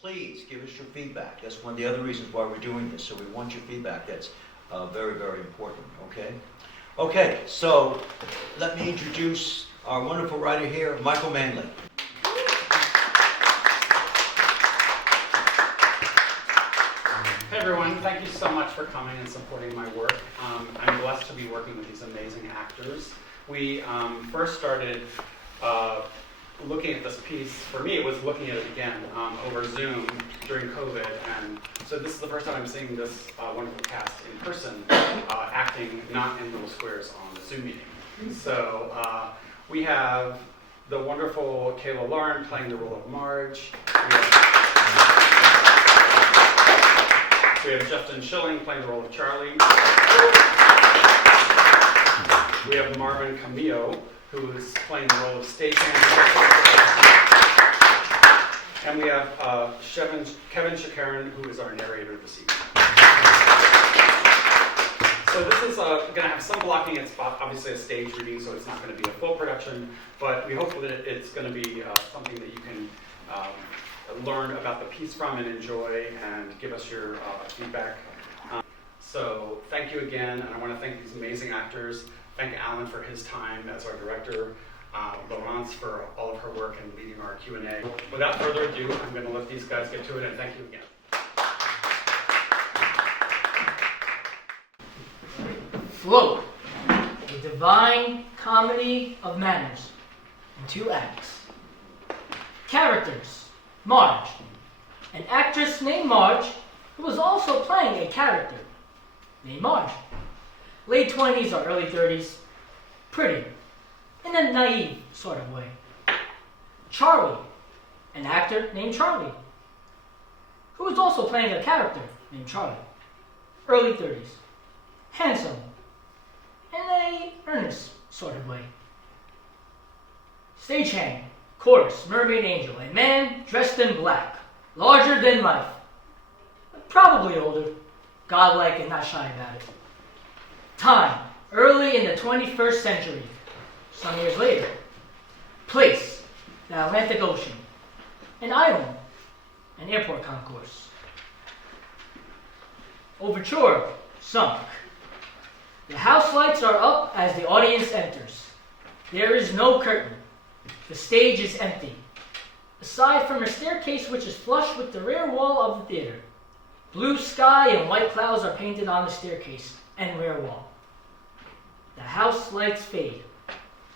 please give us your feedback. That's one of the other reasons why we're doing this. So we want your feedback. That's very, very important, okay? Okay, so let me introduce our wonderful writer here, Michael Manley. Hey everyone, thank you so much for coming and supporting my work. I'm blessed to be working with these amazing actors. We first started looking at this piece. For me, it was looking at it again over Zoom during COVID, and so this is the first time I'm seeing this wonderful cast in person, acting not in little squares on the Zoom meeting. So we have the wonderful Kayla Lauren playing the role of Marge. We have Justin Schelling playing the role of Charlie. We have Marvin Camillo, who is playing the role of stagehand. And we have Kevin Shakaran, who is our narrator this evening. So this is going to have some blocking. It's obviously a stage reading, so it's not going to be a full production, but we hope that it's going to be something that you can learn about the piece from and enjoy and give us your feedback. So thank you again, and I want to thank these amazing actors. Thank Alan for his time as our director, Laurence for all of her work and leading our Q&A. Without further ado, I'm going to let these guys get to it, and thank you again. Float, a divine comedy of manners in 2 acts. Characters. Marge, an actress named Marge who was also playing a character named Marge. Late 20s or early 30s, pretty, in a naive sort of way. Charlie, an actor named Charlie, who was also playing a character named Charlie. Early 30s, handsome, in a earnest sort of way. Stagehand, chorus, mermaid angel, a man dressed in black, larger than life, probably older, godlike and not shy about it. Time, early in the 21st century, some years later. Place, the Atlantic Ocean. An island, an airport concourse. Overture, sunk. The house lights are up as the audience enters. There is no curtain. The stage is empty, aside from a staircase which is flush with the rear wall of the theater. Blue sky and white clouds are painted on the staircase and rear wall. The house lights fade,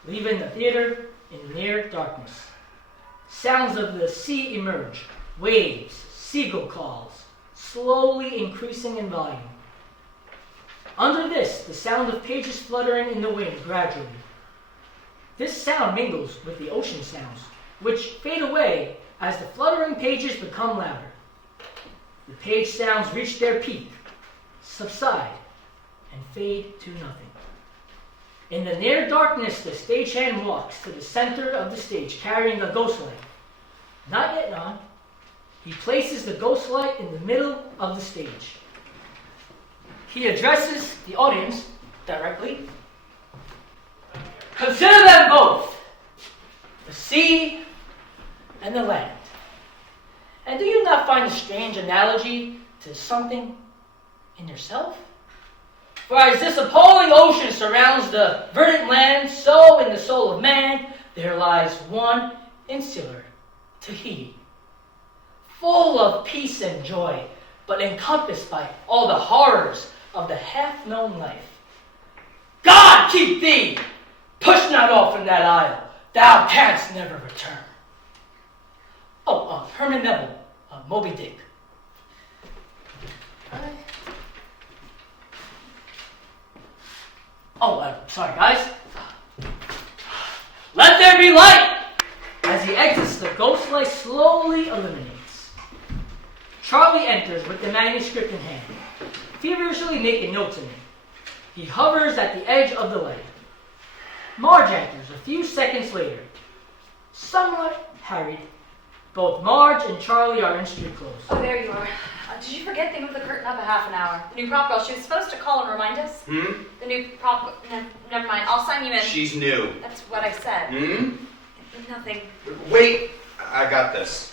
leaving the theater in near darkness. Sounds of the sea emerge, waves, seagull calls, slowly increasing in volume. Under this, the sound of pages fluttering in the wind gradually. This sound mingles with the ocean sounds, which fade away as the fluttering pages become louder. The page sounds reach their peak, subside, and fade to nothing. In the near darkness, the stagehand walks to the center of the stage carrying a ghost light. Not yet on. He places the ghost light in the middle of the stage. He addresses the audience directly. Consider them both, the sea and the land. And do you not find a strange analogy to something in yourself? For as this appalling ocean surrounds the verdant land, so in the soul of man there lies one insular Tahiti, full of peace and joy, but encompassed by all the horrors of the half-known life. God keep thee! Push not off from that isle, thou canst never return. Oh, Herman Melville, Moby Dick. Sorry guys. Let there be light! As he exits, the ghost light slowly illuminates. Charlie enters with the manuscript in hand, feverishly making notes in it. He hovers at the edge of the light. Marge enters a few seconds later, somewhat harried. Both Marge and Charlie are in street clothes. Oh, there you are. Did you forget they moved the curtain up a half an hour? The new prop girl, she was supposed to call and remind us. The new prop, no, never mind, I'll sign you in. She's new. That's what I said. Nothing. Wait, I got this.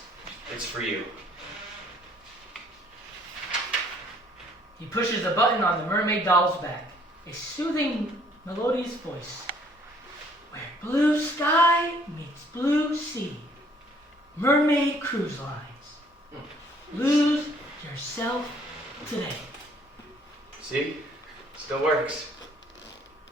It's for you. He pushes a button on the mermaid doll's back. A soothing, melodious voice. Where blue sky meets blue sea. Mermaid Cruise Lines. Lose yourself today. See? Still works.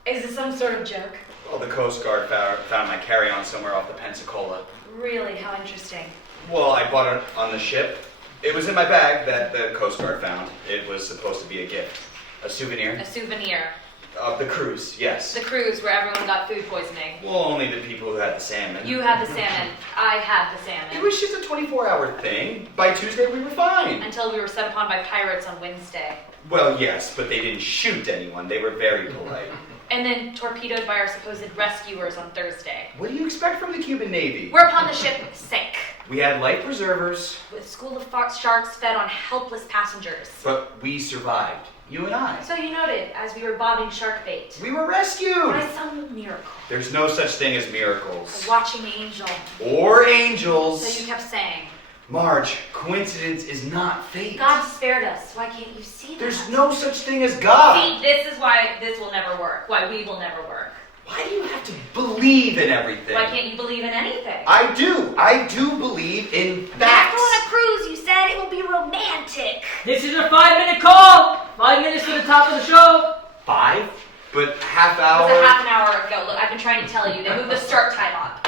Is this some sort of joke? Well, the Coast Guard found my carry-on somewhere off the Pensacola. Really? How interesting. Well, I bought it on the ship. It was in my bag that the Coast Guard found. It was supposed to be a gift. A souvenir. A souvenir. Of the cruise, yes. The cruise where everyone got food poisoning. Well, only the people who had the salmon. You had the salmon. I had the It salmon. was just a 24-hour thing. By Tuesday, we were fine. Until we were set upon by pirates on Wednesday. Well, yes, but they didn't shoot anyone. They were very polite. And then torpedoed by our supposed rescuers on Thursday. What do you expect from the Cuban Navy? Whereupon the ship sank. We had life preservers. With a school of sharks fed on helpless passengers. But we survived. You and I. So you noted, as we were bobbing shark bait. We were rescued. By some miracle. There's no such thing as miracles. A watching angel. Or angels. So you kept saying. Marge, coincidence is not fate. God spared us. Why can't you see that? There's no such thing as God. See, this is why this will never work. Why we will never work. Why do you have to believe in everything? Why can't you believe in anything? I do. I do believe in After facts. on a cruise, you said it will be romantic. This is a 5-minute call. 5 minutes to the top of the show. 5? But half It hour? was a half an hour ago. Look, I've been trying to tell you. They moved the start time up.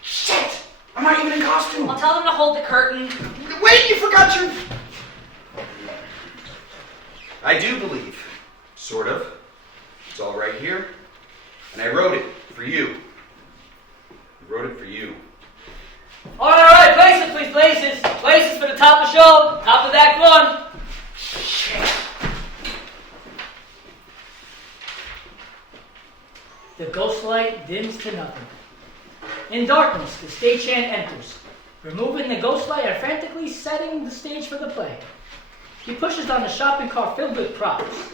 Shit! I'm not even in costume. I'll tell them to hold the curtain. Wait, you forgot your... I do believe. Sort of. It's all right here. And I wrote it for you. I wrote it for you. All right, places, please, places. Places for the top of the show. Top of Act 1. The ghost light dims to nothing. In darkness, the stagehand enters, removing the ghost light and frantically setting the stage for the play. He pushes on a shopping cart filled with props.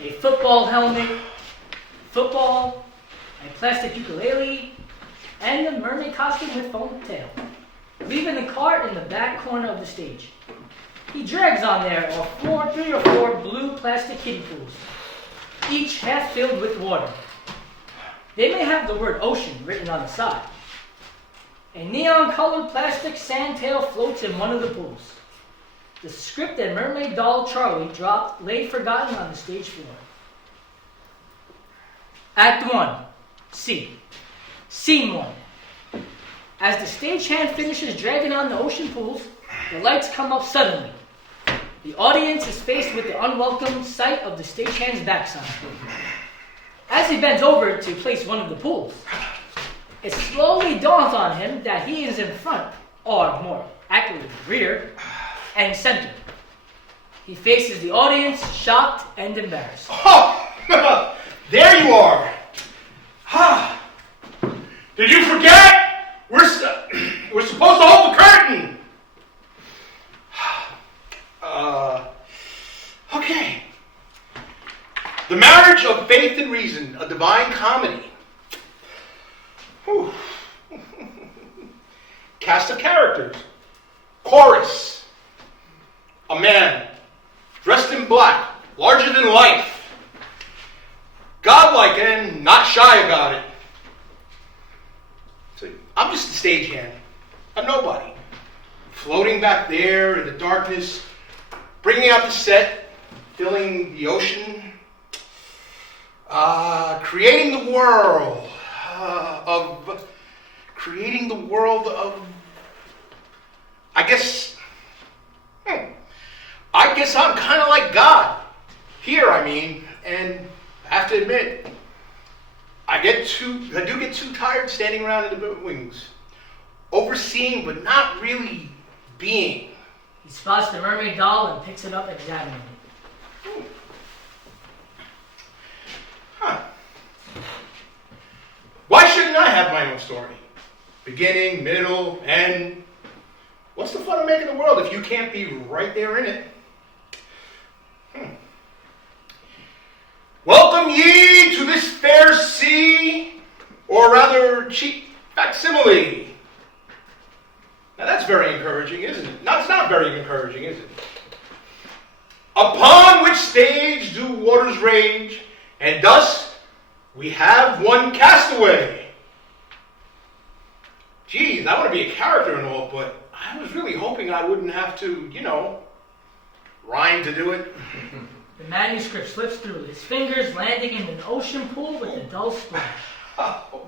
A football helmet, football, a plastic ukulele, and a mermaid costume with foam tail, leaving the cart in the back corner of the stage. He drags on there are 3 or 4 blue plastic kiddie pools, each half filled with water. They may have the word ocean written on the side. A neon-colored plastic sand tail floats in one of the pools. The script that mermaid doll Charlie dropped lay forgotten on the stage floor. Act 1. C. Scene 1. As the stagehand finishes dragging on the ocean pools, the lights come up suddenly. The audience is faced with the unwelcome sight of the stagehand's backside. As he bends over to place one of the pools, it slowly dawns on him that he is in front, or more accurately, rear, and center. He faces the audience, shocked and embarrassed. Oh, there you are. Ha! Did you forget? We're supposed to hold the curtain. Okay. The Marriage of Faith and Reason, a Divine Comedy. Whew. Cast of characters. Chorus. A man dressed in black, larger than life. Godlike and not shy about it. So I'm just a stagehand, a nobody, floating back there in the darkness, bringing out the set, filling the ocean, creating the world of, I guess I'm kind of like God. Here, I mean, and I have to admit, I do get too tired standing around in the wings, overseeing but not really being. He spots the mermaid doll and picks it up, examining it. Huh. Why shouldn't I have my own story? Beginning, middle, end. What's the fun of making the world if you can't be right there in it? Welcome ye to this fair sea, or rather cheap facsimile. Now that's very encouraging, isn't it? No, it's not very encouraging, is it? Upon which stage do waters rage, and thus we have one castaway. Geez, I want to be a character and all, but I was really hoping I wouldn't have to, rhyme to do it. The manuscript slips through his fingers, landing in an ocean pool with a dull splash. Oh.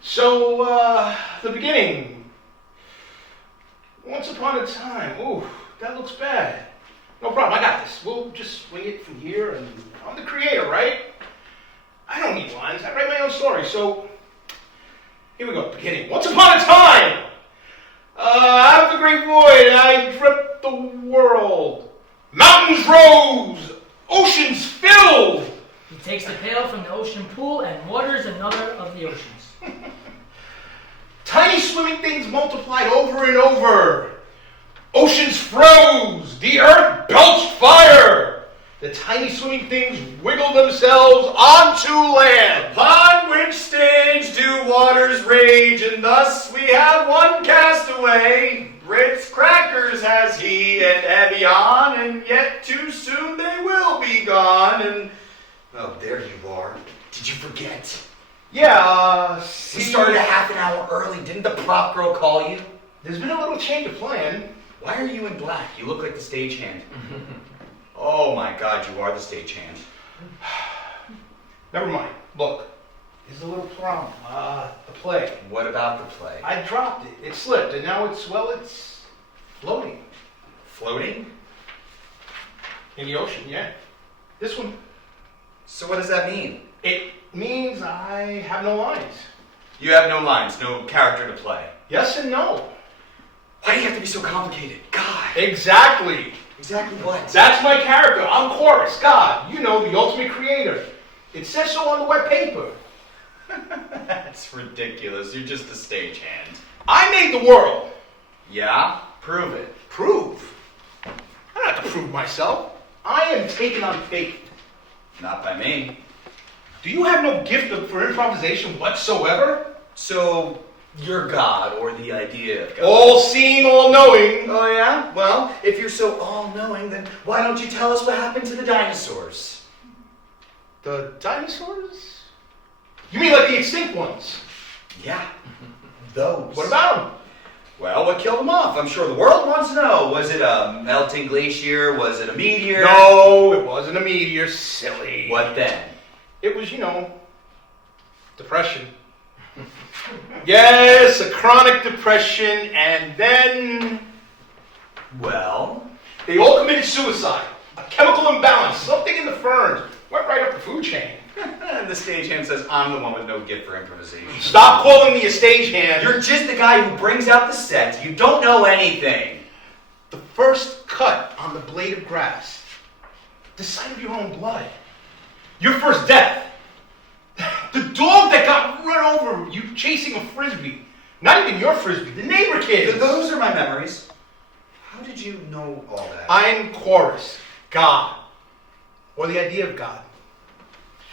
So, the beginning. Once upon a time. Ooh, that looks bad. No problem, I got this. We'll just swing it from here, and I'm the creator, right? I don't need lines. I write my own story, so here we go. Beginning. Once upon a time, out of the great void, I dreamt the world. Mountains rose, oceans filled. He takes the pail from the ocean pool and waters another of the oceans. Tiny swimming things multiplied over and over. Oceans froze. The earth belched fire. The tiny swimming things wiggled themselves onto land. Upon which stage do waters rage, and thus we have one castaway. Ritz crackers has he and Evian, and yet too soon they will be gone. And oh, there you are. Did you forget? Yeah, We started a half an hour early. Didn't the prop girl call you? There's been a little change of plan. Why are you in black? You look like the stagehand. Oh my God, you are the stagehand. Never mind. Look, there's a little problem. The play. What about the play? I dropped it. It slipped, and now it's floating Floating? in the ocean. Yeah, this one. So what does that mean? It means I have no lines. You have no lines, no character to play. Yes and no. Why do you have to be so complicated? God. Exactly. Exactly what? That's my character. I'm Chorus, God. The ultimate creator. It says so on the wet paper. That's ridiculous. You're just a stagehand. I made the world. Yeah? Prove it. Prove? I don't have to prove myself. I am taken on faith. Not by me. Do you have no gift for improvisation whatsoever? So, you're God, or the idea of God. All-seeing, all-knowing. Oh yeah? Well, if you're so all-knowing, then why don't you tell us what happened to the dinosaurs? The dinosaurs? You mean like the extinct ones? Yeah. Those. What about them? Well, what killed them off? I'm sure the world wants to know. Was it a melting glacier? Was it a meteor? No, it wasn't a meteor, silly. What then? It was, depression. Yes, a chronic depression, and then Well? they all committed suicide. A chemical imbalance, something in the ferns. Went right up the food chain. And the stagehand says, I'm the one with no gift for improvisation. Stop calling me a stagehand. You're just the guy who brings out the set. You don't know anything. The first cut on the blade of grass. The sight of your own blood. Your first death. The dog that got run over you chasing a frisbee. Not even your frisbee, the neighbor kid. Those are my memories. How did you know all that? I'm Chorus, God. Or the idea of God.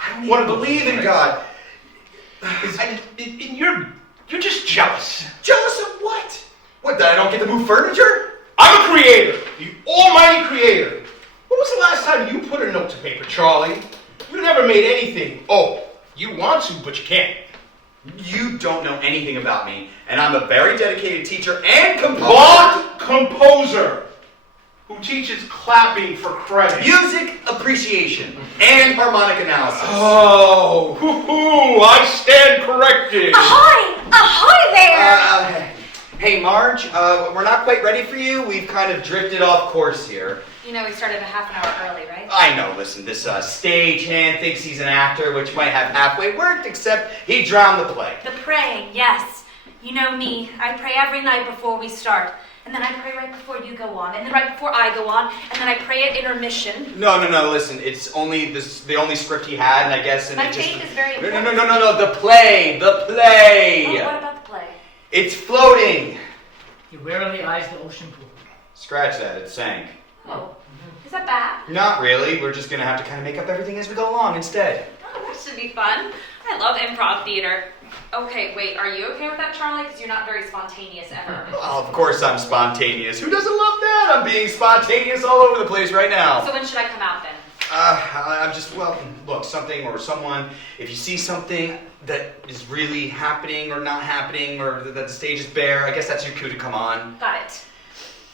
I don't want to believe in God. You're just jealous. Jealous of what? What, that I don't get to move furniture? I'm a creator, the almighty creator. When was the last time you put a note to paper, Charlie? You never made anything. Oh, you want to, but you can't. You don't know anything about me, and I'm a very dedicated teacher and composer. Blonde composer who teaches clapping for credit. Music appreciation and harmonic analysis. Oh, hoo-hoo, I stand corrected. Ahoy! Ahoy there! Hey, Marge, we're not quite ready for you. We've kind of drifted off course here. You know we started a half an hour early, right? I know, listen, this stagehand thinks he's an actor, which might have halfway worked, except he drowned the play. The praying, yes. You know me. I pray every night before we start. And then I pray right before you go on. And then right before I go on. And then I pray at intermission. No, listen, it's only the only script he had, and I guess... And My it just, faith is very important. No, the play! Oh, what about the play? It's floating! He warily eyes the ocean pool. Scratch that, it sank. Oh, is that bad? Not really, we're just gonna have to kind of make up everything as we go along instead. Oh, that should be fun. I love improv theater. Okay, wait, are you okay with that, Charlie? Because you're not very spontaneous ever. Well, of course I'm spontaneous. Who doesn't love that? that? I'm being spontaneous all over the place right now. So when should I come out then? I'm just, well, look, something or someone, if you see something that is really happening or not happening or that the stage is bare, I guess that's your cue to come on. Got it.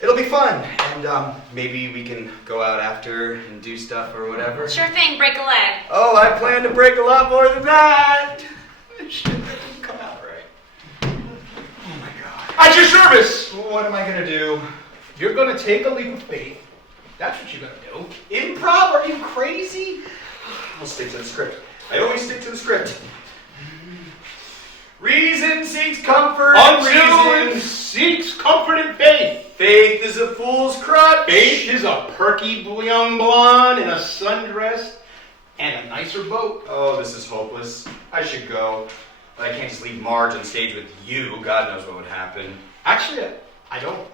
It'll be fun, and maybe we can go out after and do stuff or whatever. Sure thing, break a leg. Oh, I plan to break a lot more than that. Shit, that didn't come out right. Oh my God. At your service! What am I gonna do? You're gonna take a leap of faith. That's what you're gonna do. Improv? Are you crazy? I'll stick to the script. I always stick to the script. Reason seeks comfort. Until it Reason. seeks comfort in faith. Faith is a fool's crutch. Faith is a perky young blonde in a sundress and a nicer boat. Oh, this is hopeless. I should go. But I can't just leave Marge on stage with you. God knows what would happen. Actually, I don't.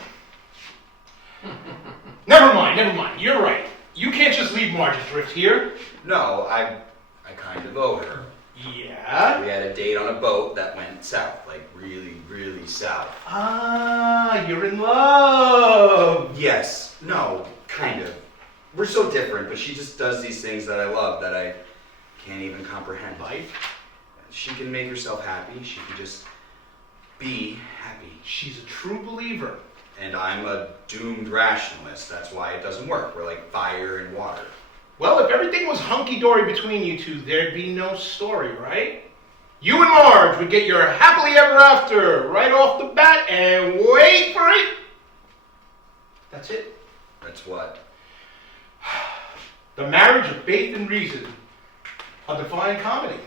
Never mind. You're right. You can't just leave Marge adrift here. No, I kind of owe her. Yeah? We had a date on a boat that went south, like really, really south. Ah, you're in love. Yes. No, kind of. We're so different, but she just does these things that I love that I can't even comprehend. Life? She can make herself happy. She can just be happy. She's a true believer. And I'm a doomed rationalist. That's why it doesn't work. We're like fire and water. Well, if everything was hunky-dory between you two, there'd be no story, right? You and Marge would get your happily ever after right off the bat, and wait for it. That's it. That's what? The marriage of faith and reason. A divine comedy.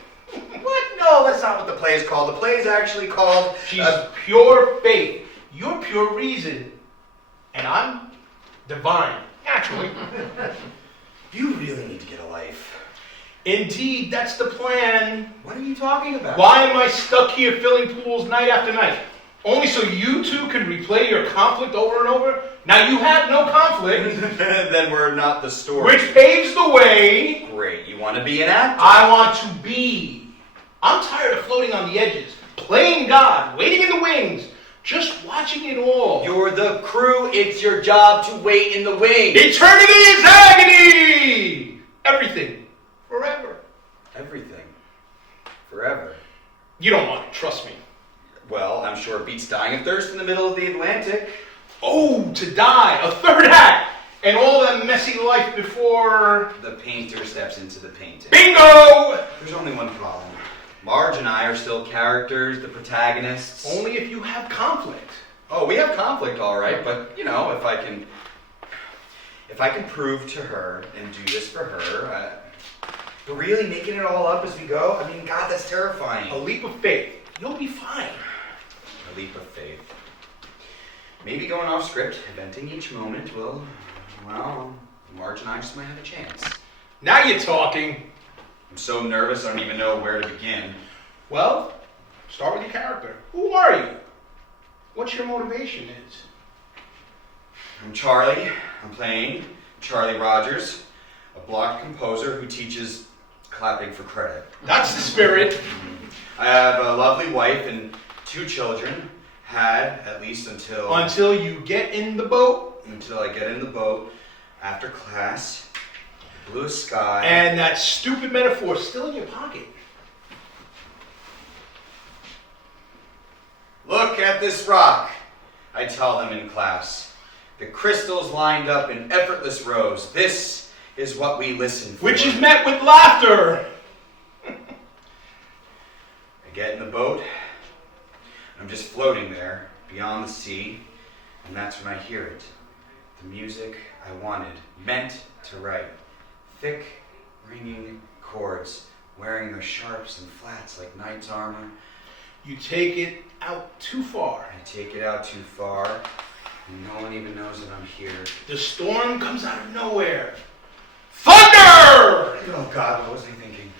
What? No, that's not what the play is called. The play is actually called... She's pure faith. You're pure reason. And I'm divine, naturally. You really need to get a life. Indeed, that's the plan. What are you talking about? Why am I stuck here filling pools night after night? Only so you two can replay your conflict over and over? Now you have no conflict. Then we're not the story. Which paves the way. Great. You want to be an actor? I want to be. I'm tired of floating on the edges, playing God, waiting in the wings, just watching it all. You're the crew. It's your job to wait in the wings. Eternity is agony. Everything. Forever. Everything. Forever. You don't want to trust me. Well, I'm sure it beats dying of thirst in the middle of the Atlantic. Oh, to die. A third act. And all that messy life before... The painter steps into the painting. Bingo! There's only one problem. Marge and I are still characters, the protagonists. Only if you have conflict. Oh, we have conflict, all right, but, you know, if I can prove to her and do this for her, but really making it all up as we go, I mean, God, that's terrifying. A leap of faith. You'll be fine. A leap of faith. Maybe going off script, inventing each moment will, well, Marge and I just might have a chance. Now you're talking. I'm so nervous I don't even know where to begin. Well, start with your character. Who are you? What's your motivation is? I'm Charlie. I'm playing Charlie Rogers, a blocked composer who teaches clapping for credit. That's the spirit. I have a lovely wife and 2 children. Had, at least until... Until you get in the boat. Until I get in the boat after class. Blue sky. And that stupid metaphor still in your pocket. Look at this rock, I tell them in class. The crystals lined up in effortless rows. This is what we listen for. Which is met with laughter. I get in the boat. I'm just floating there, beyond the sea, and that's when I hear it. The music I wanted, meant to write. Thick, ringing chords, wearing their sharps and flats like knight's armor. You take it out too far. I take it out too far, and no one even knows that I'm here. The storm comes out of nowhere. Thunder! Oh God, what was I thinking?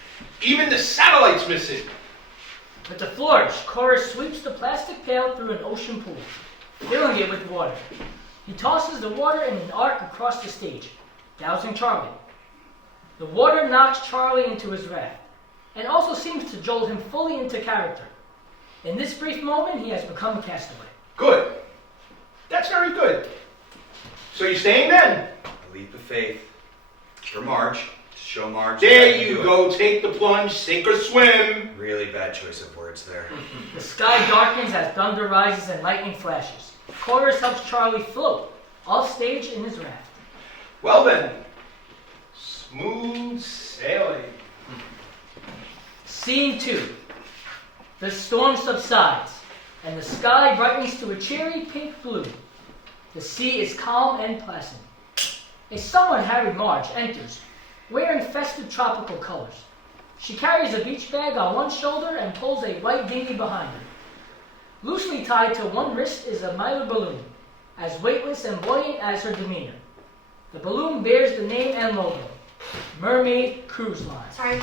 Even the satellites miss it. With the flourish, chorus sweeps the plastic pail through an ocean pool, filling it with water. He tosses the water in an arc across the stage, dousing Charlie. The water knocks Charlie into his raft, and also seems to jolt him fully into character. In this brief moment, he has become a castaway. Good. That's very good. So you staying then? A leap of faith for Marge, to show Marge. There that I can you do go, take the plunge, sink or swim. it. Really bad choice of words there. The sky darkens as thunder rises and lightning flashes. Chorus helps Charlie float off stage in his raft. Well then, smooth sailing. Scene 2. The storm subsides, and the sky brightens to a cheery pink blue. The sea is calm and placid. A somewhat harried Marge enters, wearing festive tropical colors. She carries a beach bag on one shoulder and pulls a white dinghy behind her. Loosely tied to one wrist is a Mylar balloon, as weightless and buoyant as her demeanor. The balloon bears the name and logo, Mermaid Cruise Line. Sorry.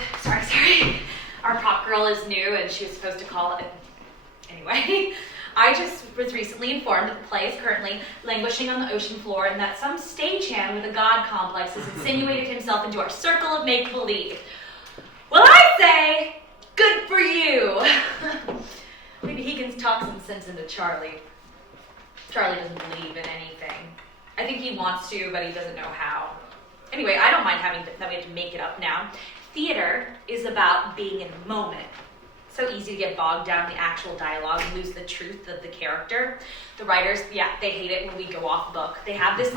Our prop girl is new and she was supposed to call it. Anyway, I just was recently informed that the play is currently languishing on the ocean floor and that some stagehand with a god complex has insinuated himself into our circle of make-believe. Well, I say, good for you. Maybe he can talk some sense into Charlie. Charlie doesn't believe in anything. I think he wants to, but he doesn't know how. Anyway, I don't mind that we have to make it up now. Theater is about being in the moment. So easy to get bogged down in the actual dialogue and lose the truth of the character. The writers, they hate it when we go off book. They have this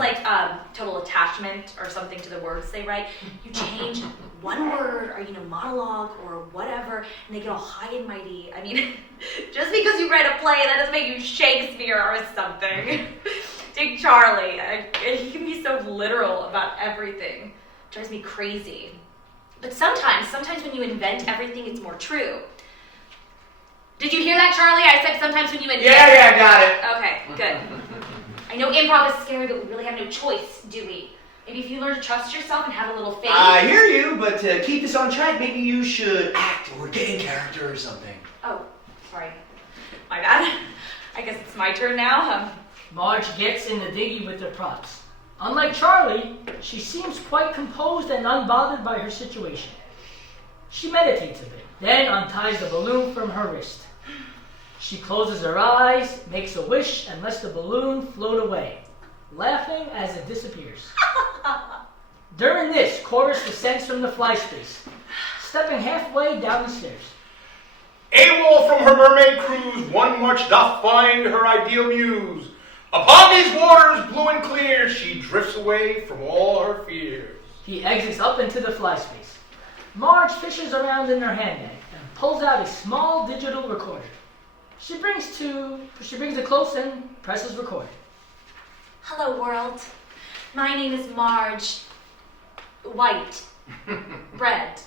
total attachment or something to the words they write. You change one word or monologue or whatever, and they get all high and mighty. I mean, just because you write a play, that doesn't make you Shakespeare or something. Take Charlie. He can be so literal about everything. It drives me crazy. But sometimes when you invent everything, it's more true. Did you hear that, Charlie? I said sometimes when you invent... Yeah, I got it. Okay, good. I know improv is scary, but we really have no choice, do we? Maybe if you learn to trust yourself and have a little faith... I hear you, but to keep this on track, maybe you should act or get in character or something. Oh, sorry. My bad. I guess it's my turn now. Marge gets in the dinghy with her props. Unlike Charlie, she seems quite composed and unbothered by her situation. She meditates a bit, then unties the balloon from her wrist. She closes her eyes, makes a wish, and lets the balloon float away, laughing as it disappears. During this, Chorus descends from the fly space, stepping halfway down the stairs. AWOL from her mermaid cruise, one much doth find her ideal muse. Upon these waters, blue and clear, she drifts away from all her fears. He exits up into the fly space. Marge fishes around in her handbag and pulls out a small digital recorder. She brings it close and presses record. Hello, world. My name is Marge White Bread.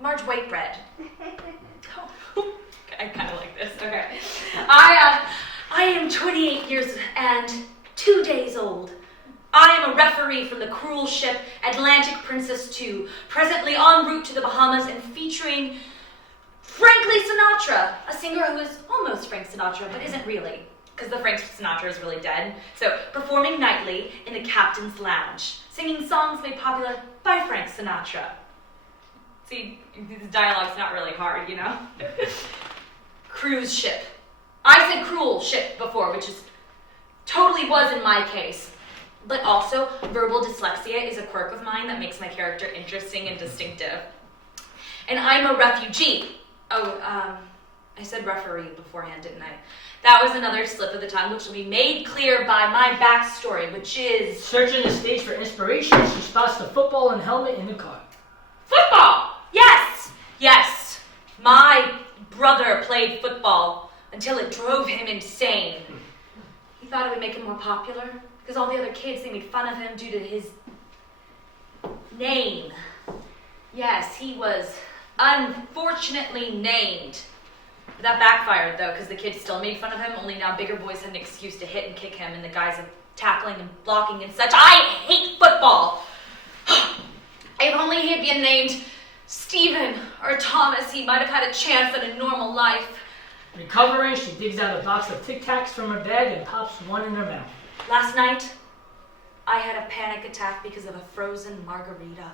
Marge White Bread. Oh, I kind of like this. Okay. I am 28 years and 2 days old. I am a referee from the cruel ship Atlantic Princess II, presently en route to the Bahamas and featuring Frankly Sinatra, a singer who is almost Frank Sinatra, but isn't really, because the Frank Sinatra is really dead. So, performing nightly in the captain's lounge, singing songs made popular by Frank Sinatra. See, the dialogue's not really hard, Cruise ship. I said cruel ship before, which is totally was in my case. But also, verbal dyslexia is a quirk of mine that makes my character interesting and distinctive. And I'm a refugee. I said referee beforehand, didn't I? That was another slip of the tongue, which will be made clear by my backstory, which is... Searching the stage for inspiration, she spots the football and helmet in the car. Football! Yes! My brother played football until it drove him insane. He thought it would make him more popular, because all the other kids, they made fun of him due to his name. Yes, he was unfortunately named. But that backfired, though, because the kids still made fun of him, only now bigger boys had an excuse to hit and kick him in the guise of tackling and blocking and such. I hate football! If only he had been named Stephen or Thomas, he might have had a chance at a normal life. Recovering, she digs out a box of Tic Tacs from her bag and pops one in her mouth. Last night, I had a panic attack because of a frozen margarita.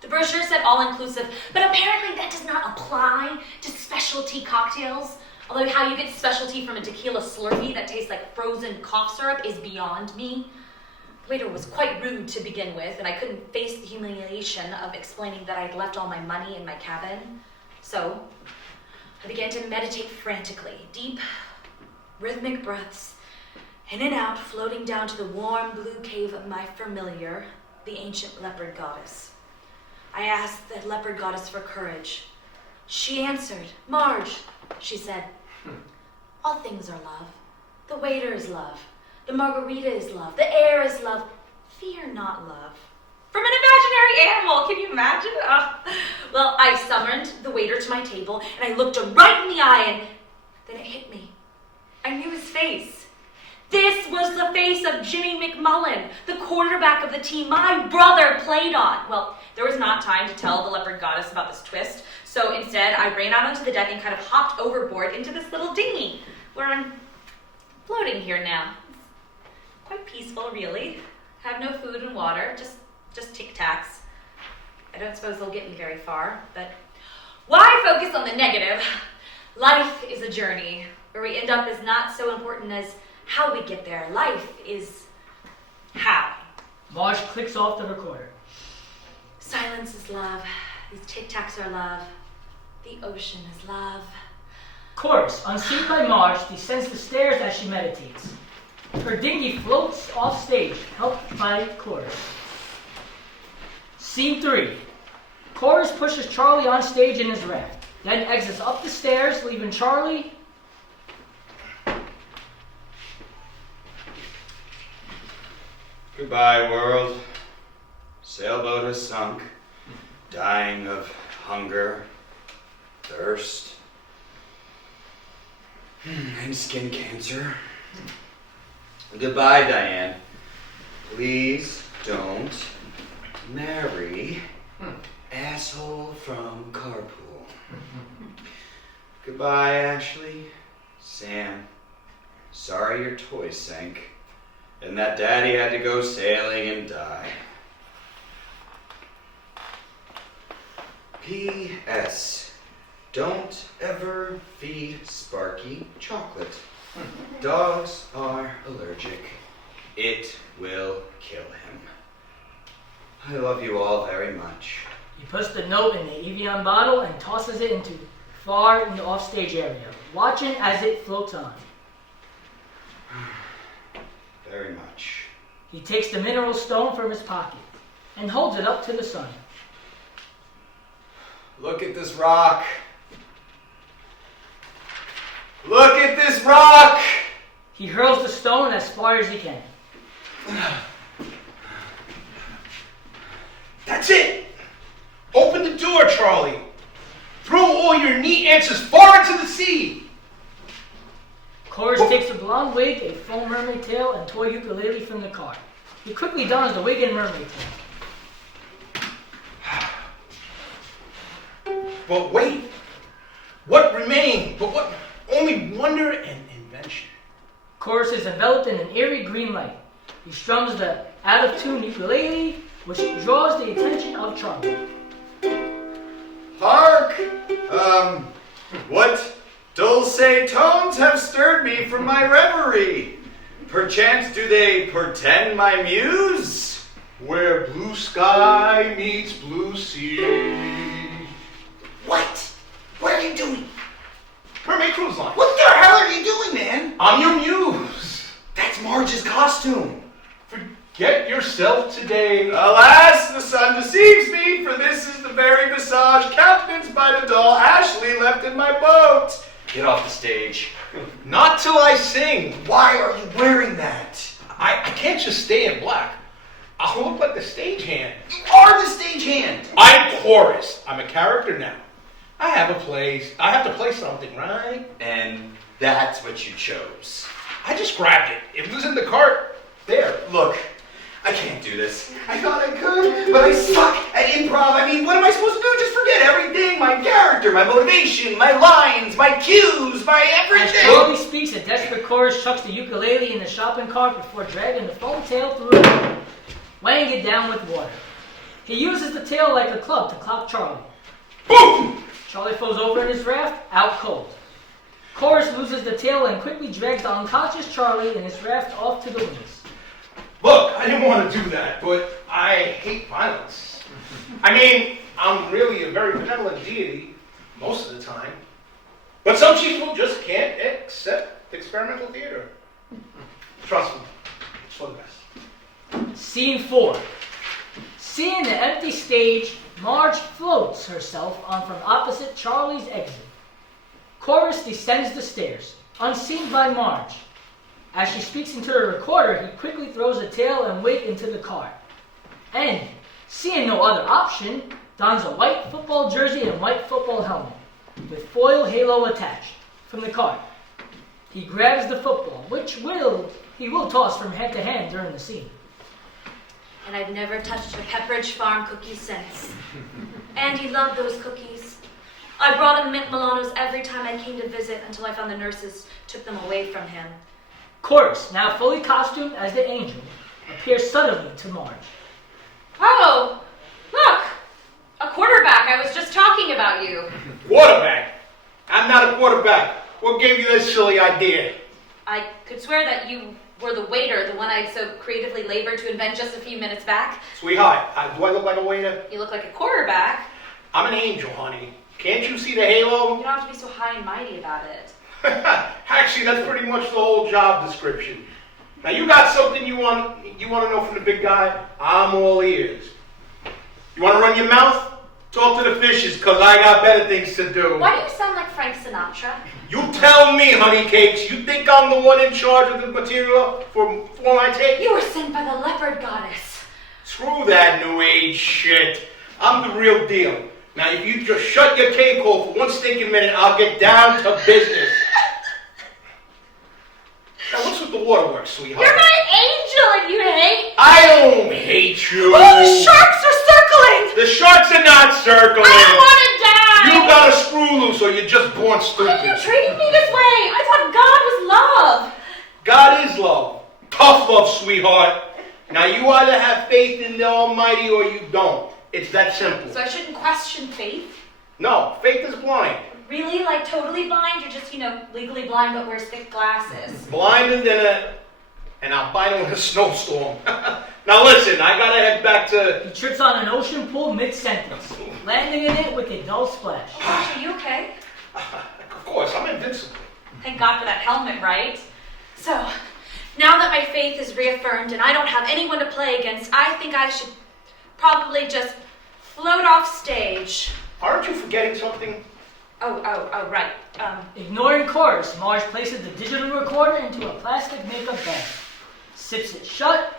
The brochure said all-inclusive, but apparently that does not apply to specialty cocktails. Although how you get specialty from a tequila Slurpee that tastes like frozen cough syrup is beyond me. The waiter was quite rude to begin with, and I couldn't face the humiliation of explaining that I'd left all my money in my cabin. So I began to meditate frantically, deep, rhythmic breaths, in and out, floating down to the warm blue cave of my familiar, the ancient leopard goddess. I asked the leopard goddess for courage. She answered, "Marge," she said, "all things are love. The waiter is love. The margarita is love. The air is love. Fear not love." From an imaginary animal, can you imagine? Well, I summoned the waiter to my table, and I looked him right in the eye, and then it hit me. I knew his face. This was the face of Jimmy McMullen, the quarterback of the team my brother played on. Well, there was not time to tell the leopard goddess about this twist, so instead I ran out onto the deck and kind of hopped overboard into this little dinghy, where I'm floating here now. It's quite peaceful, really. Have no food and water, just Tic Tacs. I don't suppose they'll get me very far, but why focus on the negative? Life is a journey. Where we end up is not so important as how we get there. Life is how. Marge clicks off the recorder. Silence is love. These Tic Tacs are love. The ocean is love. Chorus, unseen by Marge, descends the stairs as she meditates. Her dinghy floats off stage, helped by Chorus. Scene 3. Chorus pushes Charlie on stage in his raft, then exits up the stairs, leaving Charlie. Goodbye, world. Sailboat has sunk, dying of hunger, thirst, and skin cancer. Goodbye, Diane. Please don't marry asshole from carpool. Goodbye, Ashley. Sam. Sorry your toy sank, and that daddy had to go sailing and die. P.S. Don't ever feed Sparky chocolate. Dogs are allergic. It will kill him. I love you all very much. He puts the note in the Evian bottle and tosses it into far in the offstage area, watching as it floats on. Very much. He takes the mineral stone from his pocket and holds it up to the sun. Look at this rock. Look at this rock! He hurls the stone as far as he can. That's it! Open the door, Charlie. Throw all your neat answers far into the sea. Chorus takes a blonde wig, a foam mermaid tail, and toy ukulele from the car. He quickly dons the wig and mermaid tail. But wait, what remained? But what only wonder and invention? Chorus is enveloped in an eerie green light. He strums the out-of-tune ukulele, which draws the attention of Charlie. Hark! What dulce tones have stirred me from my reverie? Perchance do they portend my muse? Where blue sky meets blue sea. What? What are you doing? Mermaid Cruise Line. What the hell are you doing, man? I'm your muse. That's Marge's costume. Forget yourself today. Alas, the sun deceives me, for this is the very visage countenanced by the doll Ashley left in my boat. Get off the stage. Not till I sing. Why are you wearing that? I can't just stay in black. I'll look like the stagehand. You are the stagehand. I'm Chorus. I'm a character now. I have a place. I have to play something, right? And that's what you chose. I just grabbed it. It was in the cart. There. Look, I can't do this. I thought I could, but I suck at improv. I mean, what am I supposed to do? Just forget everything. My character, my motivation, my lines, my cues, my As everything. Charlie speaks, a desperate Chorus chucks the ukulele in the shopping cart before dragging the foam tail through it, weighing it down with water. He uses the tail like a club to clock Charlie. Boom! Charlie falls over in his raft, out cold. Chorus loses the tail and quickly drags the unconscious Charlie and his raft off to the wings. Look, I didn't want to do that, but I hate violence. I mean, I'm really a very benevolent deity most of the time. But some people just can't accept experimental theater. Trust me, it's for the best. Scene 4. Seeing the empty stage, Marge floats herself on from opposite Charlie's exit. Chorus descends the stairs, unseen by Marge. As she speaks into the recorder, he quickly throws a tail and wig into the car. And, seeing no other option, dons a white football jersey and white football helmet, with foil halo attached, from the car. He grabs the football, which he will toss from hand to hand during the scene. And I've never touched a Pepperidge Farm cookie since. Andy loved those cookies. I brought him mint Milanos every time I came to visit until I found the nurses took them away from him. Chorus, now fully costumed as the angel, appears suddenly to Marge. Oh, look! A quarterback. I was just talking about you. Quarterback? I'm not a quarterback. What gave you this silly idea? I could swear that you were the waiter, the one I so creatively labored to invent just a few minutes back. Sweetheart, do I look like a waiter? You look like a quarterback. I'm an angel, honey. Can't you see the halo? You don't have to be so high and mighty about it. Actually, that's pretty much the whole job description. Now, you got something you want to know from the big guy? I'm all ears. You want to run your mouth? Talk to the fishes, because I got better things to do. Why do you sound like Frank Sinatra? You tell me, honey cakes. You think I'm the one in charge of the material for my take? You were sent by the leopard goddess. Screw that new age shit. I'm the real deal. Now, if you just shut your cake hole for one stinking minute, I'll get down to business. Now, what's with the waterworks, sweetheart? You're my angel and you hate. I don't hate you. Oh, the sharks are circling! The sharks are not circling. I don't want to die! You got a screw loose or you're just born stupid. Why are you treating me this way? I thought God was love. God is love. Tough love, sweetheart. Now, you either have faith in the Almighty or you don't. It's that simple. So I shouldn't question faith? No, faith is blind. Really? Like totally blind? You're just, legally blind but wears thick glasses. Blinder than an albino in a snowstorm. Now listen, I gotta head back to... He trips on an ocean pool mid-sentence, landing in it with a dull splash. Oh, are you okay? Of course, I'm invincible. Thank God for that helmet, right? So, now that my faith is reaffirmed and I don't have anyone to play against, I think I should probably just float off stage. Aren't you forgetting something? Oh, right. Ignoring Chorus, Marge places the digital recorder into a plastic makeup bag, sips it shut,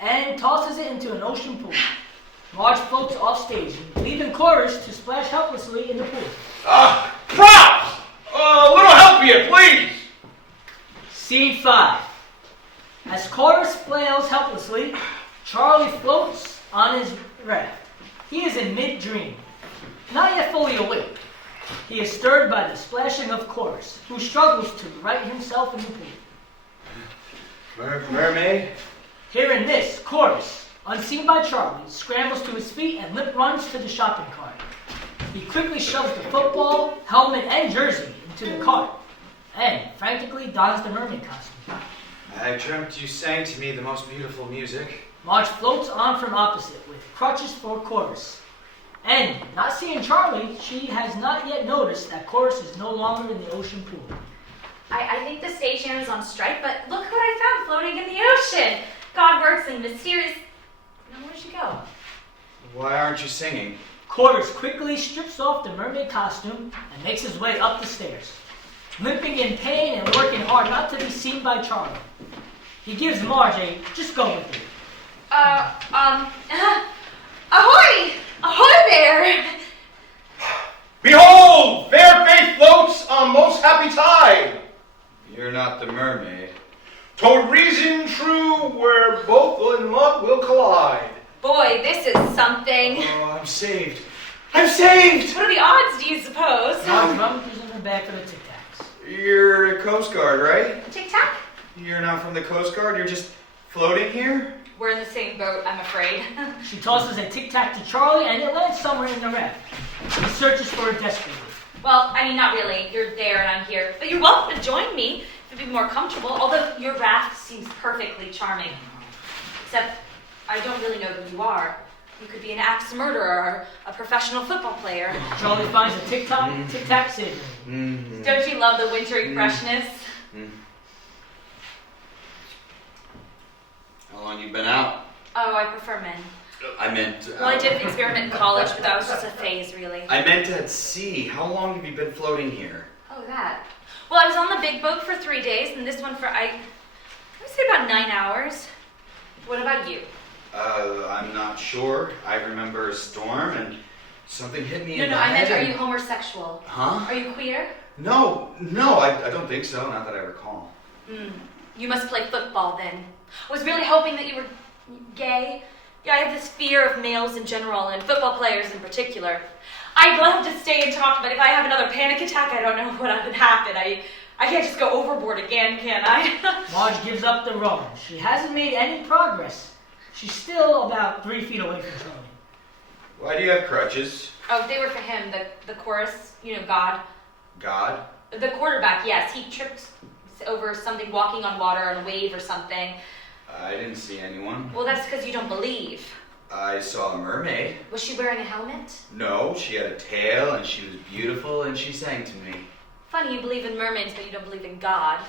and tosses it into an ocean pool. Marge floats off stage, leaving Chorus to splash helplessly in the pool. Props! A little help here, please! Scene 5. As Chorus flails helplessly, Charlie floats on his raft. He is in mid-dream, not yet fully awake. He is stirred by the splashing of Chorus, who struggles to right himself in the pool. Mermaid? Hearing this, Chorus, unseen by Charlie, scrambles to his feet and limp runs to the shopping cart. He quickly shoves the football, helmet, and jersey into the cart, and frantically dons the mermaid costume. I dreamt you sang to me the most beautiful music. Marge floats on from opposite, with crutches for Chorus. And, not seeing Charlie, she has not yet noticed that Chorus is no longer in the ocean pool. I think the stagehand is on strike, but look what I found floating in the ocean. God works in mysterious... Now, where'd she go? Why aren't you singing? Chorus quickly strips off the mermaid costume and makes his way up the stairs, limping in pain and working hard not to be seen by Charlie. He gives Marge a just go with it. Ahoy! Ahoy there! Behold, fair faith floats on most happy tide. You're not the mermaid. Toward reason true, where both in love will collide. Boy, this is something. Oh, I'm saved. I'm saved! What are the odds, do you suppose? Marge rummages in her bag for the Tic Tacs. You're a Coast Guard, right? Tic-tac? You're not from the Coast Guard? You're just floating here? We're in the same boat, I'm afraid. She tosses a Tic Tac to Charlie and it lands somewhere in the raft. He searches for it desperately. Well, I mean, not really. You're there and I'm here. But you're welcome to join me if you'd be more comfortable, although your raft seems perfectly charming. Except, I don't really know who you are. You could be an axe murderer or a professional football player. Charlie finds a tic-tac saver. Don't you love the wintry freshness? How long you been out? Oh, I prefer men. I meant... Well, I did experiment in college, but that was just a phase, really. I meant at sea. How long have you been floating here? Oh, that. Well, I was on the big boat for 3 days, and this one for, I would say about 9 hours. What about you? I'm not sure. I remember a storm and something hit me in the I head. meant, are you homosexual? Huh? Are you queer? No, I don't think so. Not that I recall. You must play football then. I was really hoping that you were gay. Yeah, I have this fear of males in general and football players in particular. I'd love to stay and talk, but if I have another panic attack, I don't know what would happen. I can't just go overboard again, can I? Marge gives up the rowing. She hasn't made any progress. She's still about 3 feet away from Charlie. Why do you have crutches? Oh, they were for him, the chorus, God. God? The quarterback, yes, he tripped over something walking on water on a wave or something. I didn't see anyone. Well, that's because you don't believe. I saw a mermaid. Was she wearing a helmet? No, she had a tail and she was beautiful and she sang to me. Funny, you believe in mermaids, but you don't believe in God.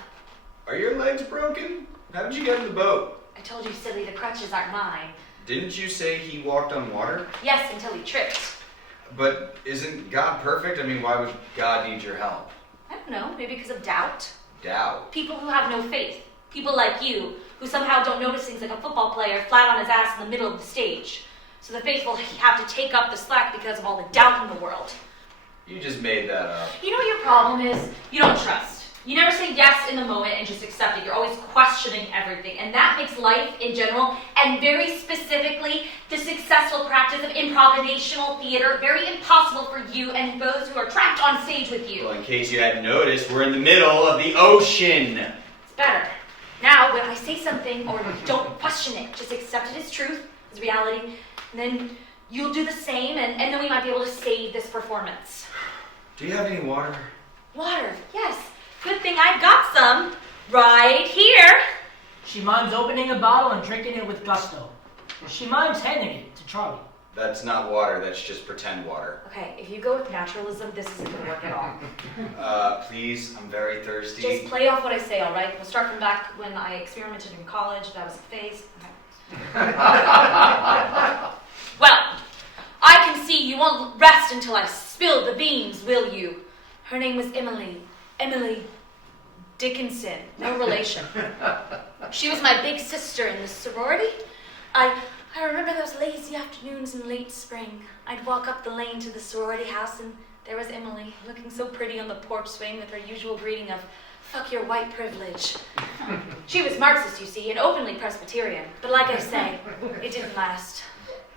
Are your legs broken? How did you get in the boat? I told you, silly, the crutches aren't mine. Didn't you say he walked on water? Yes, until he tripped. But isn't God perfect? I mean, why would God need your help? I don't know, maybe because of doubt. Doubt. People who have no faith. People like you, who somehow don't notice things like a football player flat on his ass in the middle of the stage. So the faithful have to take up the slack because of all the doubt in the world. You just made that up. You know what your problem is? You don't trust. You never say yes in the moment and just accept it. You're always questioning everything. And that makes life in general, and very specifically the successful practice of improvisational theater, very impossible for you and those who are trapped on stage with you. Well, in case you hadn't noticed, we're in the middle of the ocean. It's better. Now, when I say something, or don't question it, just accept it as truth, as reality, and then you'll do the same, and then we might be able to save this performance. Do you have any water? Water, yes. Good thing I've got some right here. She mimes opening a bottle and drinking it with gusto. She mimes handing it to Charlie. That's not water, that's just pretend water. Okay, if you go with naturalism, this isn't going to work at all. Please, I'm very thirsty. Just play off what I say, all right? We'll start from back when I experimented in college. That was a phase. Okay. Well, I can see you won't rest until I spill the beans, will you? Her name was Emily Dickinson. No relation. She was my big sister in the sorority. I remember those lazy afternoons in late spring. I'd walk up the lane to the sorority house and there was Emily, looking so pretty on the porch swing with her usual greeting of, "Fuck your white privilege." She was Marxist, you see, and openly Presbyterian. But like I say, it didn't last.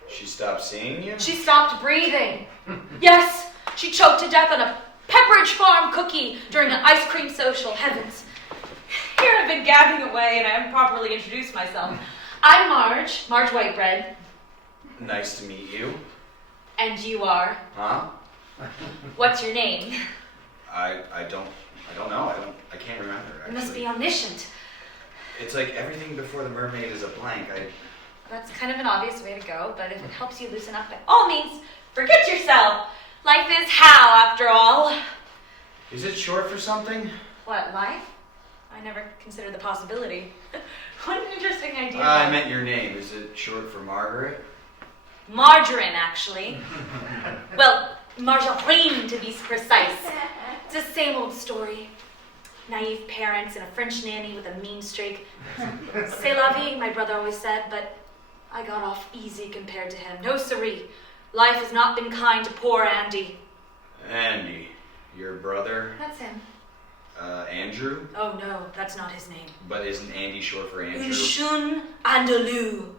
She stopped seeing you? She stopped breathing. Yes, she choked to death on a Pepperidge Farm cookie during an ice cream social. Heavens. Here I've been gabbing away and I haven't properly introduced myself. I'm Marge Whitebread. Nice to meet you. And you are? Huh? What's your name? I don't know. I can't remember, actually. You must be omniscient. It's like everything before the mermaid is a blank. That's kind of an obvious way to go, but if it helps you loosen up, by all means, forget yourself. Life is how, after all. Is it short for something? What, life? I never considered the possibility. What an interesting idea. I meant your name. Is it short for Margaret? Margarine, actually. Well, margarine, to be precise. It's the same old story. Naive parents and a French nanny with a mean streak. C'est la vie, my brother always said, but I got off easy compared to him. No siree. Life has not been kind to poor Andy. Andy. Your brother? That's him. Andrew? Oh no, that's not his name. But isn't Andy short for Andrew? Un chien andalou.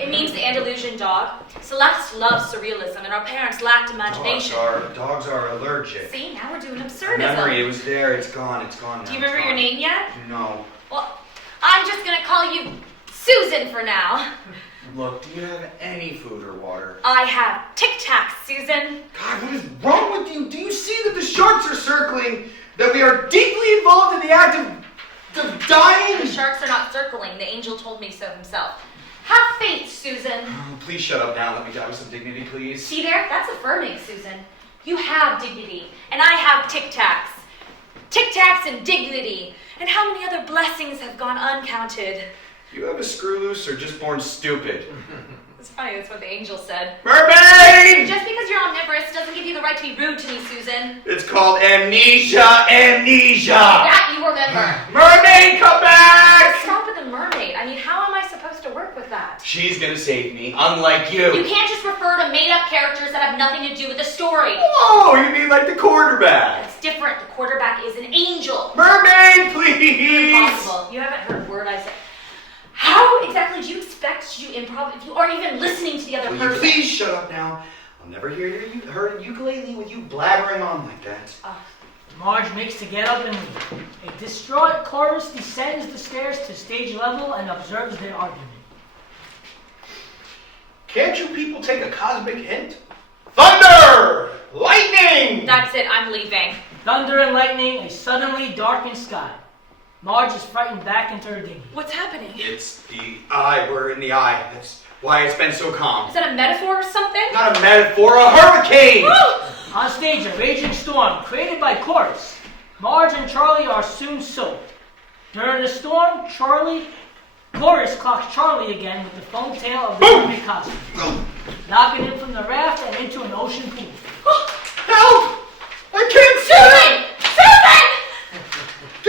It means the Andalusian dog. Celeste loves surrealism, and our parents lacked imagination. Dogs are allergic. See, now we're doing absurdism. Memory, it was there, it's gone now. Do you remember your name yet? No. Well, I'm just gonna call you Susan for now. Look, do you have any food or water? I have Tic Tacs, Susan. God, what is wrong with you? Do you see that the sharks are circling? That we are deeply involved in the act of dying? The sharks are not circling. The angel told me so himself. Have faith, Susan. Oh, please shut up now. Let me die with some dignity, please. See there? That's affirming, Susan. You have dignity, and I have Tic Tacs. Tic Tacs and dignity. And how many other blessings have gone uncounted? You have a screw loose or just born stupid? It's funny, that's what the angel said. Mermaid! Just because you're omnivorous doesn't give you the right to be rude to me, Susan. It's called amnesia! Amnesia! That you remember. Mermaid, come back! Stop with the mermaid. I mean, how am I supposed to work with that? She's gonna save me, unlike you. You can't just refer to made-up characters that have nothing to do with the story. Oh, you mean like the quarterback? That's different. The quarterback is an angel. Mermaid, please! Impossible. You haven't heard a word I said. How exactly do you expect to improv if you aren't even listening to the other Will you person? please shut up now? I'll never hear her ukulele with you blabbering on like that. Marge makes to get up and leave. A distraught chorus descends the stairs to stage level and observes their argument. Can't you people take a cosmic hint? Thunder! Lightning! That's it. I'm leaving. Thunder and lightning, a suddenly darkened sky. Marge is frightened back into her dinghy. What's happening? It's the eye. We're in the eye. That's why it's been so calm. Is that a metaphor or something? Not a metaphor, a hurricane! On stage, a raging storm created by Chorus. Marge and Charlie are soon soaked. During the storm, Chorus clocks Charlie again with the foam tail of the mermaid costume, knocking him from the raft and into an ocean pool. Help! I can't swim! Susan!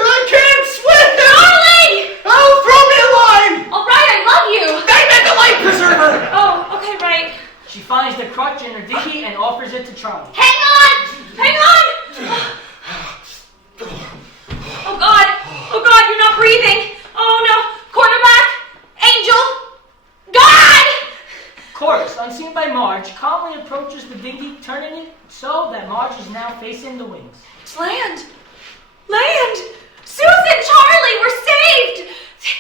I can't swim! Charlie! Help! Throw me a line! All right, I love you. I meant the life preserver! Oh, okay, right. She finds the crutch in her dinghy and offers it to Charlie. Hang on! Hang on! Oh God, you're not breathing. Oh no, quarterback, angel, God! Chorus, unseen by Marge, calmly approaches the dinghy, turning it so that Marge is now facing the wings. It's land! Land! Susan, Charlie, we're saved!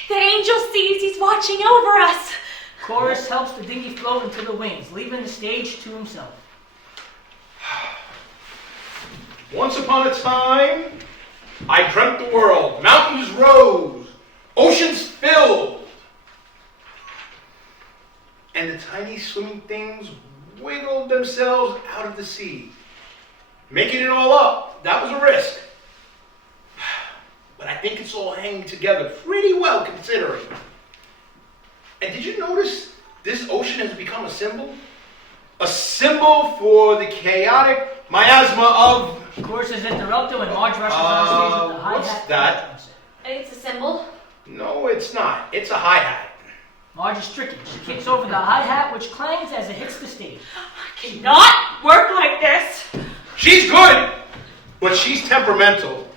The angel sees he's watching over us. Chorus helps the dinghy float into the wings, leaving the stage to himself. Once upon a time, I dreamt the world. Mountains rose, oceans filled, and the tiny swimming things wiggled themselves out of the sea. Making it all up, that was a risk. But I think it's all hanging together pretty well considering. And did you notice this ocean has become a symbol? A symbol for the chaotic miasma of... Chorus is interrupted when Marge rushes on stage with the hi-hat. what's that? It's a symbol. No, it's not. It's a hi-hat. Marge is stricken. She kicks over the hi-hat, which clangs as it hits the stage. Cannot work like this. She's good, but she's temperamental.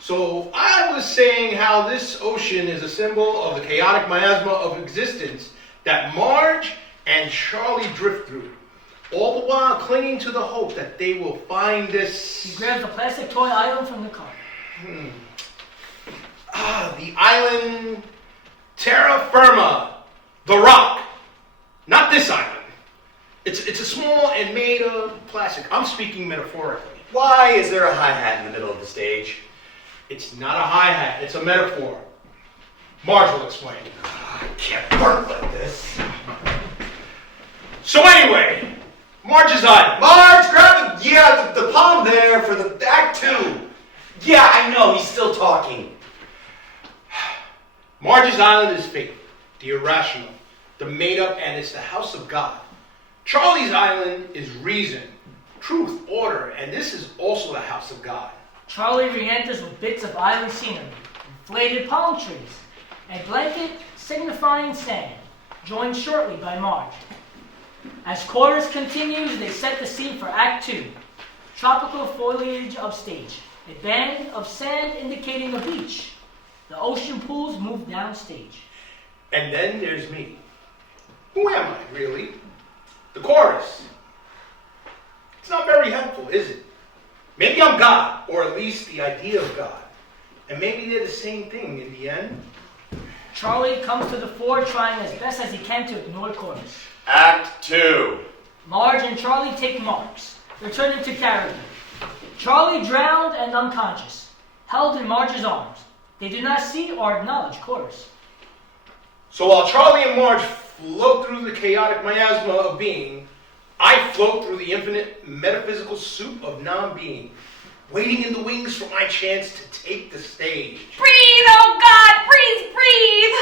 So I was saying how this ocean is a symbol of the chaotic miasma of existence that Marge and Charlie drift through, all the while clinging to the hope that they will find this... He grabs a plastic toy item from the car. The island Terra Firma, the rock. Not this island. It's a small and made of plastic. I'm speaking metaphorically. Why is there a hi-hat in the middle of the stage? It's not a hi-hat, it's a metaphor. Marge will explain. I can't work like this. So anyway, Marge's island. Marge, grab the palm there for the act 2. Yeah, I know, he's still talking. Marge's island is faith, the irrational, the made-up, and it's the house of God. Charlie's island is reason, truth, order, and this is also the house of God. Charlie re-enters with bits of island scenery, inflated palm trees, a blanket signifying sand, joined shortly by Marge. As chorus continues, they set the scene for Act 2. Tropical foliage upstage, a band of sand indicating a beach. The ocean pools move downstage. And then there's me. Who am I, really? The chorus. It's not very helpful, is it? Maybe I'm God, or at least the idea of God. And maybe they're the same thing in the end. Charlie comes to the fore, trying as best as he can to ignore chorus. Act 2. Marge and Charlie take marks, returning to character. Charlie drowned and unconscious, held in Marge's arms. They do not see or acknowledge chorus. So while Charlie and Marge float through the chaotic miasma of being, I float through the infinite metaphysical soup of non-being, waiting in the wings for my chance to take the stage. Breathe, oh God, breathe, breathe.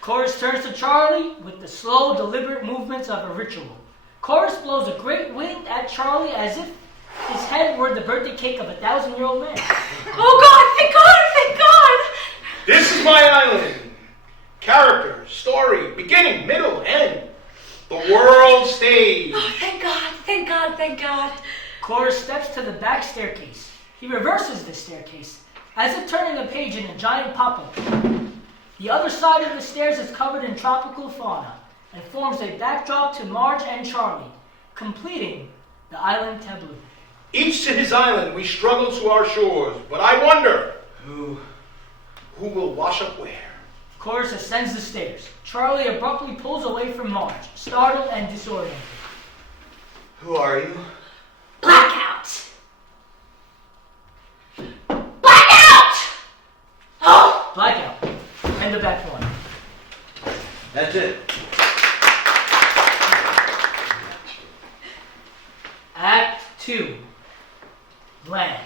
Chorus turns to Charlie with the slow, deliberate movements of a ritual. Chorus blows a great wind at Charlie as if his head were the birthday cake of a 1,000-year-old man. Oh God, thank God, thank God. This is my island. Character, story, beginning, middle, end. The world stage. Oh, thank God, thank God, thank God. Chorus steps to the back staircase. He reverses the staircase, as if turning a page in a giant pop-up. The other side of the stairs is covered in tropical fauna and forms a backdrop to Marge and Charlie, completing the island tableau. Each to his island, we struggle to our shores, but I wonder, who will wash up where? Chorus ascends the stairs. Charlie abruptly pulls away from Marge, startled and disoriented. Who are you? Blackout. Blackout! Oh! Blackout. End of Act 1. That's it. Act 2. Land.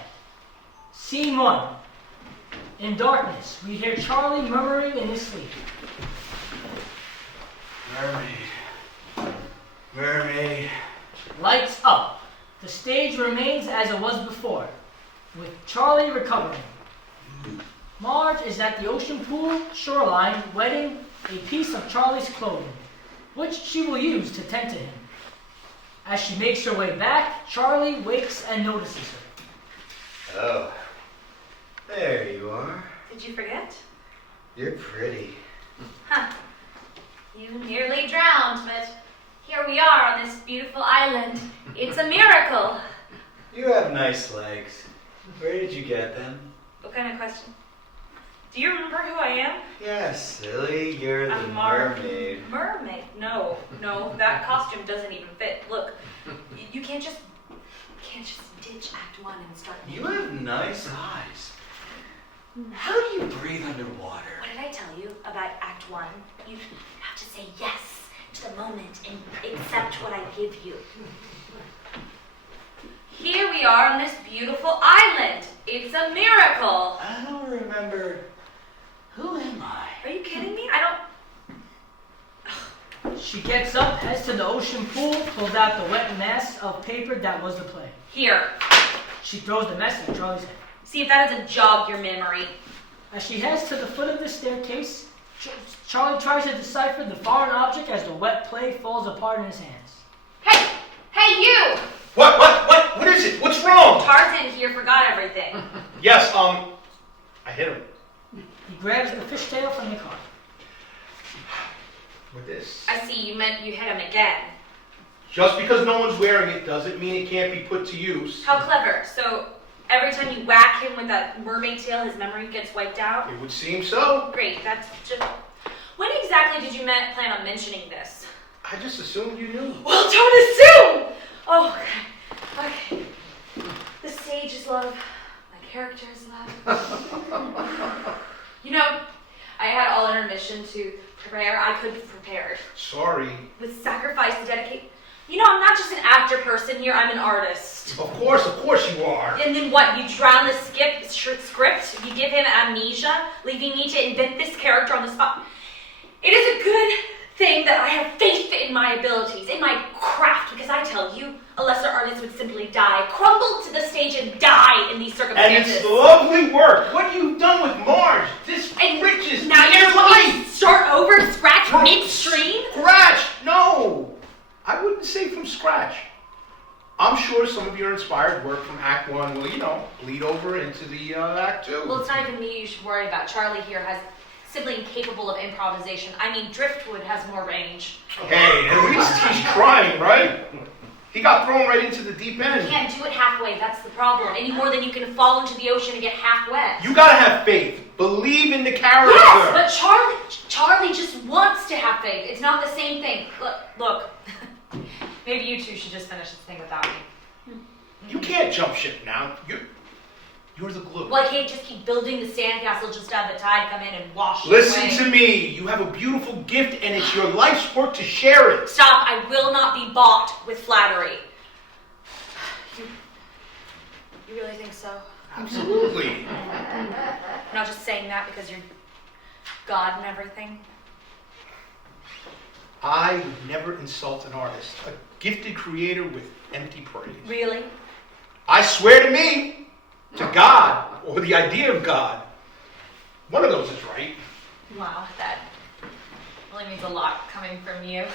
Scene 1. In darkness, we hear Charlie murmuring in his sleep. Mermaid. Mermaid. Lights up. The stage remains as it was before, with Charlie recovering. Marge is at the ocean pool shoreline wetting a piece of Charlie's clothing, which she will use to tend to him. As she makes her way back, Charlie wakes and notices her. Oh, there you are. Did you forget? You're pretty. Huh. You nearly drowned, but here we are on this beautiful island. It's a miracle. You have nice legs. Where did you get them? What kind of question? Do you remember who I am? Yes, silly. You're the I'm mermaid. Mermaid? No, that costume doesn't even fit. Look, you can't just ditch Act 1 and start. You have nice eyes. How do you breathe underwater? What did I tell you about Act 1? You have to say yes to the moment and accept what I give you. Here we are on this beautiful island. It's a miracle. I don't remember. Who am I? Are you kidding me? She gets up, heads to the ocean pool, pulls out the wet mess of paper that was the play. Here. She throws the mess at Charlie's head. See if that doesn't jog your memory. As she heads to the foot of the staircase, Charlie tries to decipher the foreign object as the wet play falls apart in his hands. Hey, you! What is it? What's wrong? Tarzan here forgot everything. Yes, I hit him. He grabs the fishtail from the car. With this. I see, you meant you hit him again. Just because no one's wearing it doesn't mean it can't be put to use. How clever. So, every time you whack him with that mermaid tail, his memory gets wiped out? It would seem so. Great, that's just... When exactly did you plan on mentioning this? I just assumed you knew. Well, don't assume! Oh, okay. The stage is love. My character is love. You know, I had all intermission to prepare. I couldn't have prepared. Sorry. With sacrifice and dedication. You know, I'm not just an actor person here, I'm an artist. Of course you are. And then what, you drown the script, you give him amnesia, leaving me to invent this character on the spot. It is a good thing that I have faith in my abilities, in my craft, because I tell you, a lesser artist would simply die, crumble to the stage and die in these circumstances. And it's lovely work. What you've done with Marge, this enriches Now your you're going to life. start over and scratch midstream? Scratch? No. I wouldn't say from scratch. I'm sure some of your inspired work from Act 1 will, bleed over into the Act 2. Well, it's not even me you should worry about. Charlie here has sibling capable of improvisation. I mean, Driftwood has more range. Hey, at least he's trying, right? He got thrown right into the deep You end. can't do it halfway, that's the problem. Any more than you can fall into the ocean and get half wet. You gotta have faith. Believe in the character. Yes, but Charlie just wants to have faith. It's not the same thing. Look. Maybe you two should just finish this thing without me. You can't jump ship now. You're the glue. Well, I can't just keep building the sandcastle just to have the tide come in and wash it Listen away. to me. You have a beautiful gift, and it's your life's work to share it. Stop. I will not be bought with flattery. You really think so? Absolutely. I'm not just saying that because you're God and everything. I would never insult an artist, a gifted creator with empty praise. Really? I swear to me, to God, or the idea of God. One of those is right. Wow, that really means a lot coming from you.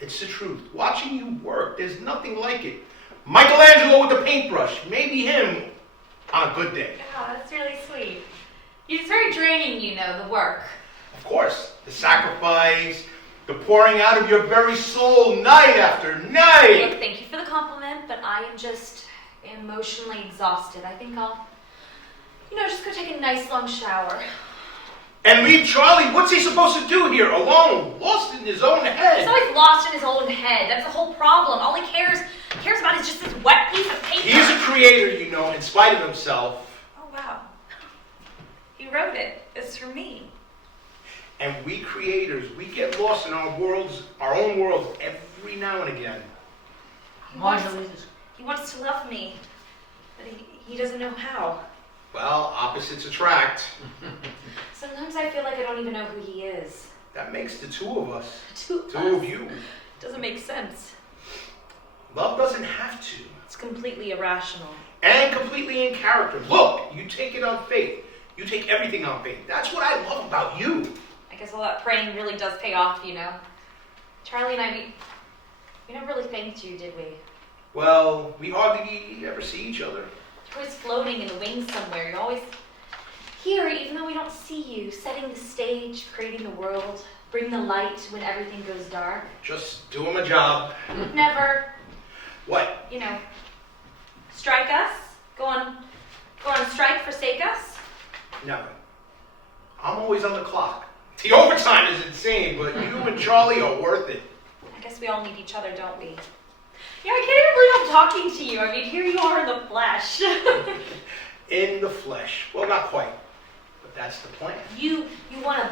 It's the truth. Watching you work, there's nothing like it. Michelangelo with the paintbrush, maybe him on a good day. Yeah, that's really sweet. It's very draining, you know, the work. Of course, the sacrifice, the pouring out of your very soul night after night. Look, thank you for the compliment, but I am just emotionally exhausted. I think I'll, just go take a nice long shower. And leave Charlie, what's he supposed to do here, alone, lost in his own head? He's always lost in his own head. That's the whole problem. All he cares about is just this wet piece of paper. He's a creator, in spite of himself. Oh, wow. He wrote it. It's for me. And we creators, we get lost in our own worlds every now and again. He wants to love me, but he doesn't know how. Well, opposites attract. Sometimes I feel like I don't even know who he is. That makes the two of us. Two of you. Doesn't make sense. Love doesn't have to. It's completely irrational. And completely in character. Look, you take it on faith. You take everything on faith. That's what I love about you. I guess all that praying really does pay off, Charlie and I, we never really thanked you, did we? Well, we hardly ever see each other. You're always floating in the wings somewhere. You're always here, even though we don't see you, setting the stage, creating the world, bring the light when everything goes dark. Just doing my job. Never, What? strike us, go on strike, forsake us. Never. I'm always on the clock. The overtime is insane, but you and Charlie are worth it. I guess we all need each other, don't we? Yeah, I can't even believe I'm talking to you. I mean, here you are in the flesh. In the flesh. Well, not quite. But that's the plan. You want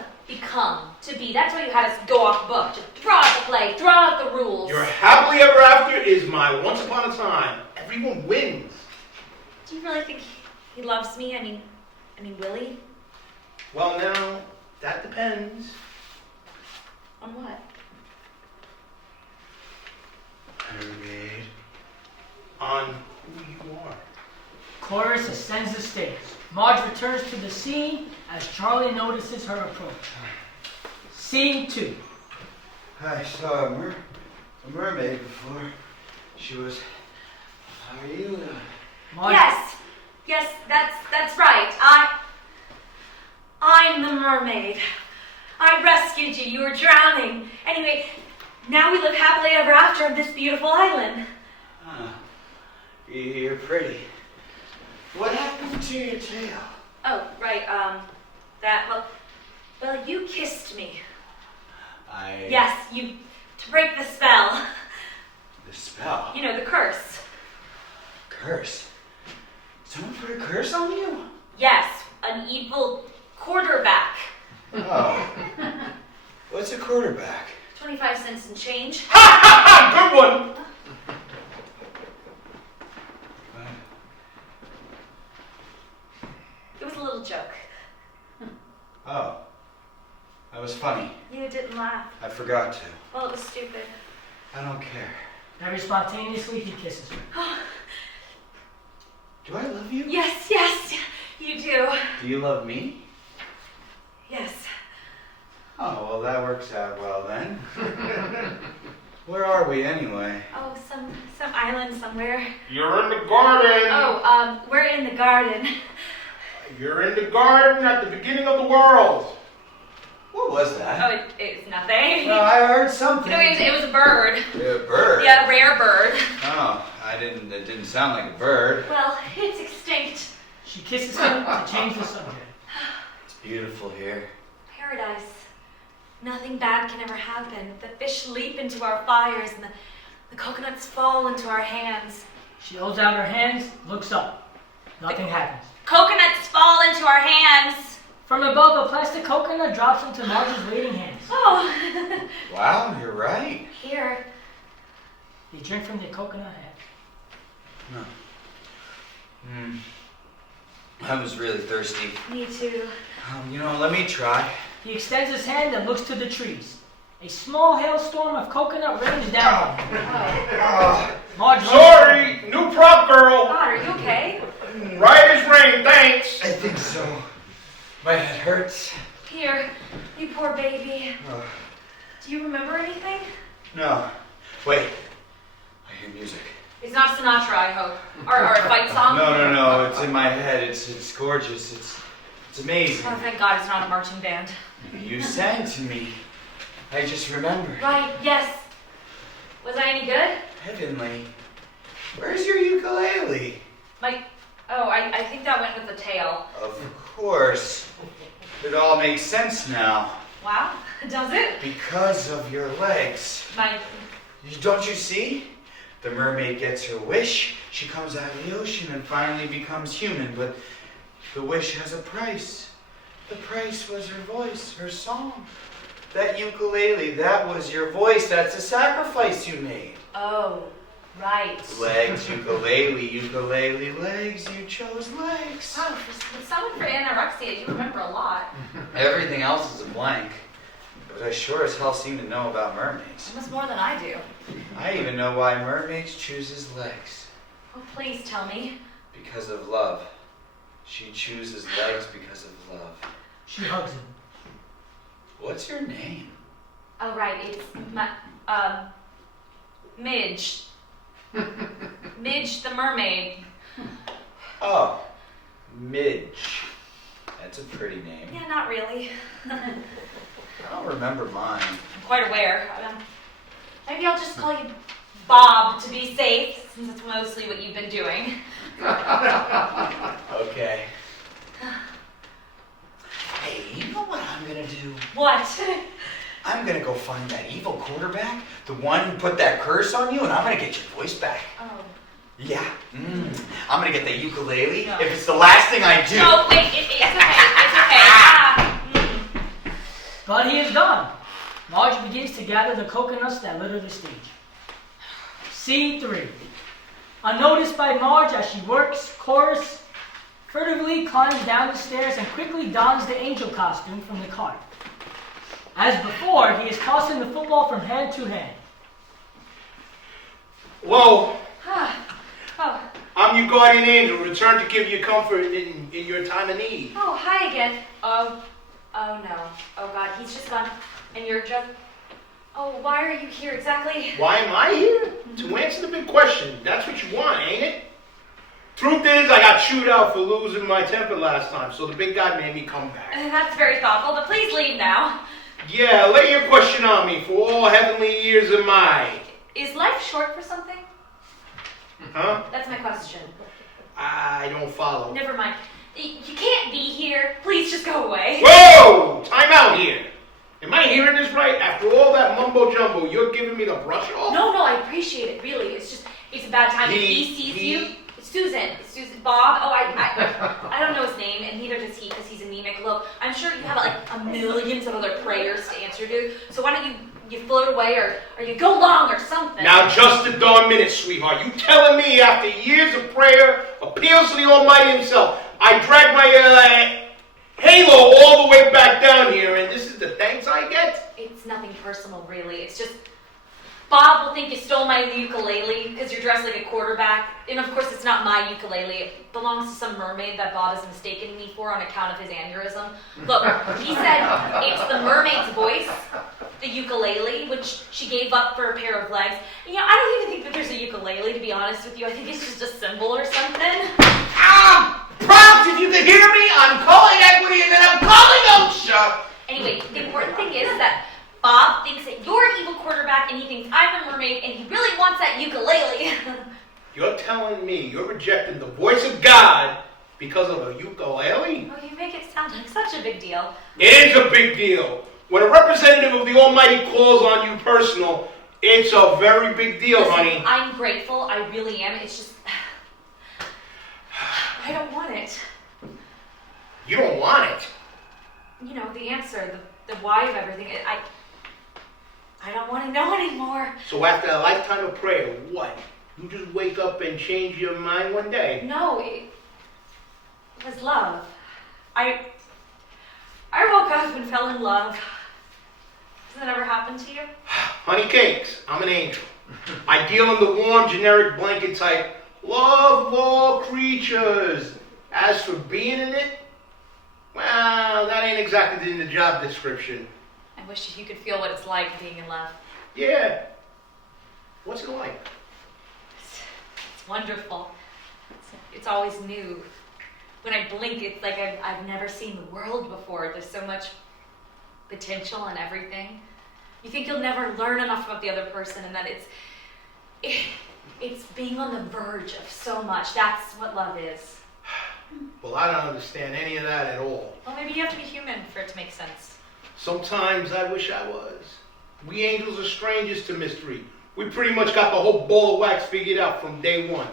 to be. That's why you had us go off book. Just throw out the play, throw out the rules. Your happily ever after is my once upon a time. Everyone wins. Do you really think he loves me? I mean, will he? Well, now, that depends. On what? Mermaid. On who you are. Chorus ascends the stage. Marge returns to the scene as Charlie notices her approach. Scene 2. I saw a mermaid before. She was. How are you? Marge, Yes, that's right. I'm the mermaid. I rescued you. You were drowning. Anyway, now we live happily ever after on this beautiful island. You're pretty. What happened to your tail? Oh, right. Well, you kissed me. Yes, to break the spell. The spell? The curse. Curse? Someone put a curse on you? Yes, an evil quarterback. Oh. What's a quarterback? 25 cents and change. Good one! It was a little joke. Oh. That was funny. You didn't laugh. I forgot to. Well, it was stupid. I don't care. very spontaneously, he kisses her. Do I love you? Yes, you do. Do you love me? Yes. Oh, well, that works out well then. Where are we anyway? Oh, some island somewhere. You're in the garden. Oh, we're in the garden. You're in the garden at the beginning of the world. What was Oh, that? it's nothing. No, I heard something. No, it was a bird. A bird? Yeah, a rare bird. Oh, it didn't sound like a bird. Well, it's extinct. She kisses him to change the subject. It's beautiful here. Paradise. Nothing bad can ever happen. The fish leap into our fires and the coconuts fall into our hands. She holds out her hands, looks up. Nothing happens. Coconuts fall into our hands. From above, a plastic coconut drops into Marge's waiting hands. Oh. Wow, you're right. Here. They drink from the coconut head. I was really thirsty. Me too. Let me try. He extends his hand and looks to the trees. A small hailstorm of coconut rains down on him. Oh, Marge runs Sorry, new prop girl. God, are you okay? Right as rain, thanks. I think so. My head hurts. Here, you poor baby. Oh, Do you remember anything? no. Wait. I hear music. It's not Sinatra, I hope. Or a fight song? No. It's in my head. It's gorgeous. It's amazing. Oh, thank God it's not a marching band. You sang to me. I just remembered. Right, yes. Was I any good? Heavenly. Where's your ukulele? I think that went with the tail. Of course. It all makes sense now. Wow, does it? Because of your legs. Don't you see? The mermaid gets her wish. She comes out of the ocean and finally becomes human. But the wish has a price. The price was her voice, her song. That ukulele, that was your voice. That's a sacrifice you made. Oh, right. Legs, ukulele, legs. You chose legs. Wow, for someone for anorexia, you remember a lot. Everything else is a blank. But I sure as hell seem to know about mermaids. Almost more than I do. I even know why mermaids chooses legs. Oh, please tell me. Because of love. She chooses legs because of love. She hugs him. What's your name? Oh, right, it's Midge. Midge the mermaid. Oh, Midge. That's a pretty name. Yeah, not really. I don't remember mine. I'm quite aware. Maybe I'll just call you Bob to be safe, since that's mostly what you've been doing. Okay. Hey, you know what I'm gonna do? What? I'm gonna go find that evil quarterback, the one who put that curse on you, and I'm gonna get your voice back. Oh. Yeah. I'm gonna get the ukulele No. if it's the last thing I do. No, wait, it's okay. It's okay. Ah. But he is gone. Marge begins to gather the coconuts that litter the stage. Scene 3. Unnoticed by Marge as she works, chorus furtively climbs down the stairs and quickly dons the angel costume from the cart. As before, he is tossing the football from hand to hand. Whoa, Oh. I'm your guardian angel, returned to give you comfort in your time of need. Oh, hi again. Oh no. Oh God, he's just gone. And you're just... Oh, why are you here exactly? Why am I here? To answer the big question. That's what you want, ain't it? Truth is, I got chewed out for losing my temper last time, so the big guy made me come back. That's very thoughtful, but please leave now. Yeah, lay your question on me for all heavenly years of mine. Is life short for something? Huh? That's my question. I don't follow. Never mind. You can't be here. Please just go away. Whoa! Time out here. Am I hearing this right? After all that mumbo jumbo, you're giving me the brush off? No, I appreciate it, really. It's just, it's a bad time. If he sees you... Susan. Bob. Oh, I don't know his name, and neither does he, because he's anemic. Look, I'm sure you have like millions of other prayers to answer to. So why don't you float away, or you go long, or something? Now, just a darn minute, sweetheart. You telling me after years of prayer, appeals to the Almighty Himself, I dragged my halo all the way back down here, and this is the thanks I get? It's nothing personal, really. It's just Bob will think you stole my ukulele because you're dressed like a quarterback. And of course, it's not my ukulele. It belongs to some mermaid that Bob has mistaken me for on account of his aneurysm. Look, he said it's the mermaid's voice, the ukulele, which she gave up for a pair of legs. And, I don't even think that there's a ukulele, to be honest with you. I think it's just a symbol or something. Props, if you can hear me, I'm calling Equity and then I'm calling OSHA. And Anyway, the important thing is that Bob thinks that you're an evil quarterback and he thinks I'm a mermaid and he really wants that ukulele. You're telling me you're rejecting the voice of God because of a ukulele? Oh, you make it sound like such a big deal. It is a big deal. When a representative of the Almighty calls on you personal, it's a very big deal, Listen, honey. I'm grateful, I really am. It's just, I don't want it. You don't want it. You know, the answer, the why of everything. I don't want to know anymore. So after a lifetime of prayer, what? You just wake up and change your mind one day? No, it was love. I woke up and fell in love. Has that ever happened to you? Honey cakes, I'm an angel. I deal in the warm, generic blanket type, love all creatures. As for being in it, well, that ain't exactly in the job description. I wish you could feel what it's like being in love. Yeah. What's it like? It's wonderful. It's always new. When I blink, it's like I've never seen the world before. There's so much potential and everything. You think you'll never learn enough about the other person, and that it's being on the verge of so much. That's what love is. Well, I don't understand any of that at all. Well, maybe you have to be human for it to make sense. Sometimes I wish I was. We angels are strangers to mystery. We pretty much got the whole ball of wax figured out from day one.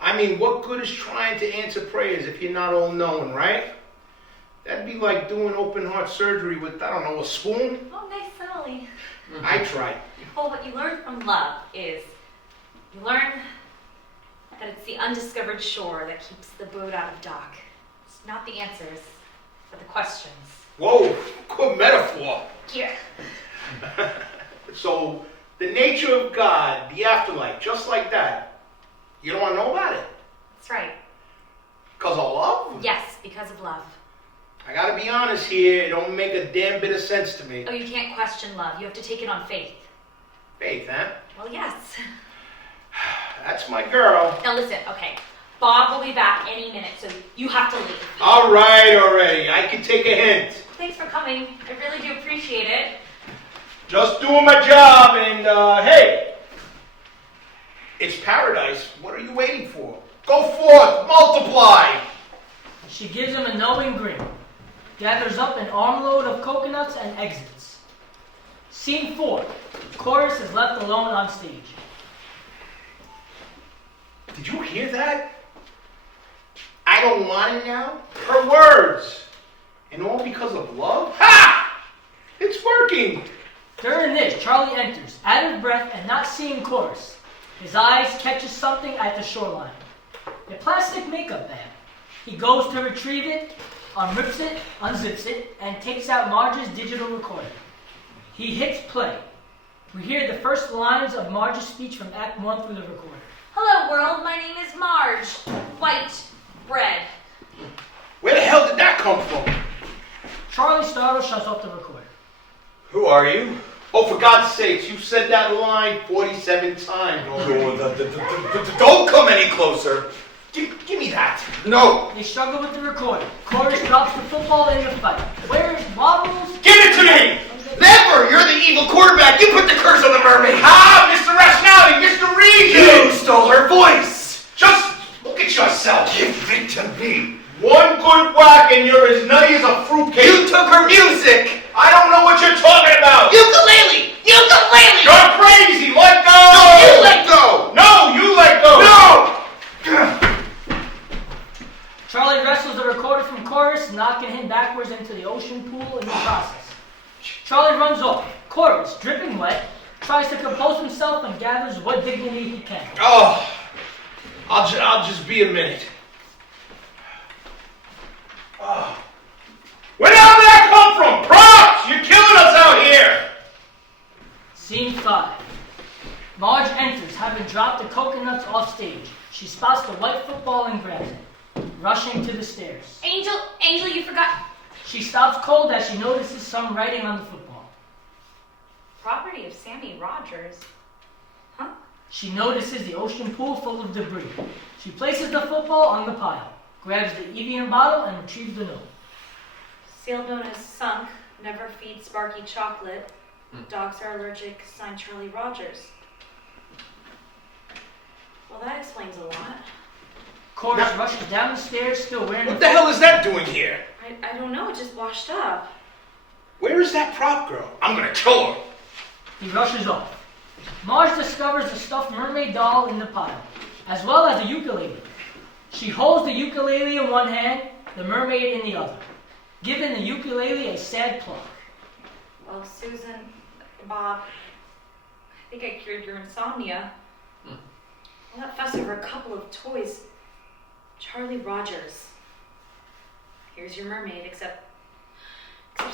I mean, what good is trying to answer prayers if you're not all knowing, right? That'd be like doing open heart surgery with, I don't know, a spoon. Oh, nice simile. I tried. Well, what you learn from love is you learn that it's the undiscovered shore that keeps the boat out of dock. It's not the answers, but the questions. Whoa, good metaphor. Yeah. So, the nature of God, the afterlife, just like that, you don't want to know about it? That's right. Because of love? Yes, because of love. I gotta be honest here, it don't make a damn bit of sense to me. Oh, you can't question love. You have to take it on faith. Faith, huh? Well, yes. That's my girl. Now listen, okay. Bob will be back any minute, so you have to leave. All right, already. I can take a hint. Thanks for coming. I really do appreciate it. Just doing my job, and hey, it's paradise. What are you waiting for? Go forth, multiply. She gives him a knowing grin, gathers up an armload of coconuts and exits. Scene 4. Chorus is left alone on stage. Did you hear that? I don't want it now. Her words. And all because of love? Ha! It's working. During this, Charlie enters, out of breath and not seeing Chorus. His eyes catches something at the shoreline. A plastic makeup bag. He goes to retrieve it, unrips it, unzips it, and takes out Marge's digital recorder. He hits play. We hear the first lines of Marge's speech from Act 1 through the recorder. Hello, world. My name is Marge. White bread. Where the hell did that come from? Charlie startled shuts off the recorder. Who are you? Oh, for God's sakes, you said that line 47 times already. Don't come any closer. Give me that. No. They struggle with the recorder. Chorus drops the football in the fight. Where is Wobbles? Give it to me! Never! You're the evil quarterback. You put the curse on the mermaid. Ah, Mr. Rationality, Mr. Regan! You stole her voice. Just look at yourself. Give it to me. One good whack and you're as nutty as a fruitcake. You took her music. I don't know what you're talking about. Ukulele. Ukulele. You're crazy. Let go. No, you let go. No, you let go. No. Charlie wrestles the recorder from Chorus, knocking him backwards into the ocean pool in the process. Charlie runs off. Chorus, dripping wet, tries to compose himself and gathers what dignity he can. Oh, I'll just be a minute. Oh. Where did all that come from? Props! You're killing us out here! Scene 5. Marge enters, having dropped the coconuts off stage. She spots the white football and grabs it, rushing to the stairs. Angel, you forgot. She stops cold as she notices some writing on the football. Property of Sammy Rogers. Huh? She notices the ocean pool full of debris. She places the football on the pile, grabs the Evian bottle, and retrieves the note. Sailboat has sunk. Never feed Sparky chocolate. Dogs are allergic. Signed Charlie Rogers. Well, that explains a lot. Chorus rushes down the stairs, still wearing What the hell is that doing here? I don't know, it just washed up. Where is that prop girl? I'm gonna kill her. He rushes off. Marge discovers the stuffed mermaid doll in the pile, as well as a ukulele. She holds the ukulele in one hand, the mermaid in the other, giving the ukulele a sad pluck. Well, Susan, Bob, I think I cured your insomnia. All that fuss over a couple of toys. Charlie Rogers. Here's your mermaid, except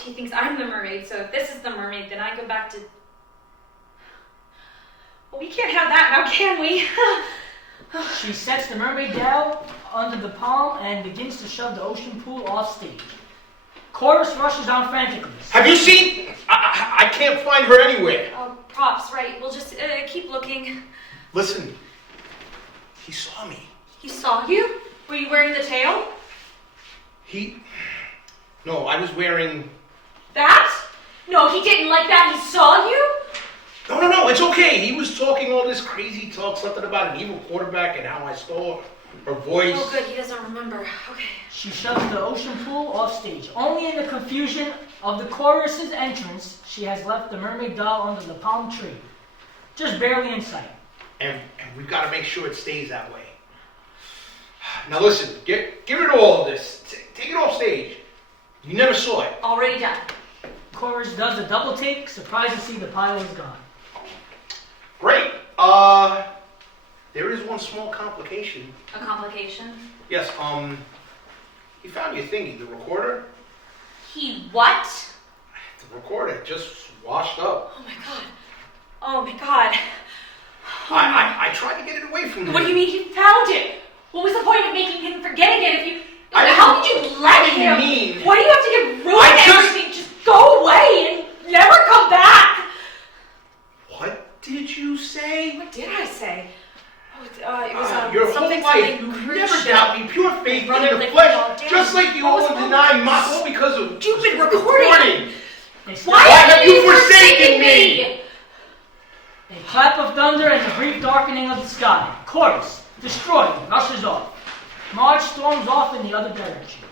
he thinks I'm the mermaid, so if this is the mermaid, then I go back to... Well, we can't have that now, can we? She sets the mermaid down under the palm and begins to shove the ocean pool off stage. Chorus rushes on frantically. Have you seen? I can't find her anywhere. Oh, props, right. We'll just keep looking. Listen, he saw me. He saw you? Were you wearing the tail? No, I was wearing... That? No, he didn't like that. He saw you? No, it's okay. He was talking all this crazy talk, something about an evil quarterback and how I stole her voice. Oh, good. He doesn't remember. Okay. She shoves the ocean pool off stage. Only in the confusion of the chorus's entrance, she has left the mermaid doll under the palm tree. Just barely in sight. And we've got to make sure it stays that way. Now listen, get rid of all of this. Take it off stage. You never saw it. Already done. Chorus does a double take, surprised to see the pile is gone. Great. There is one small complication. A complication? Yes, he found your thingy, the recorder. He what? The recorder just washed up. Oh my god. Oh my god. I tried to get it away from him. What do you mean he found it? What was the point of making him forget again if you... How could you let him? Mean? Why do you have to get ruined everything? Just go away and never come back. What did you say? What did I say? Oh, it was your something whole life, something you crucial. never doubt me. Pure faith Run in it the like flesh, all day. just like you What was all wrong deny with Mako because of stupid recording? They Why have you forsaken me? A clap of thunder and a brief darkening of the sky. Chorus, destroyed, rushes off. Marge storms off in the other direction.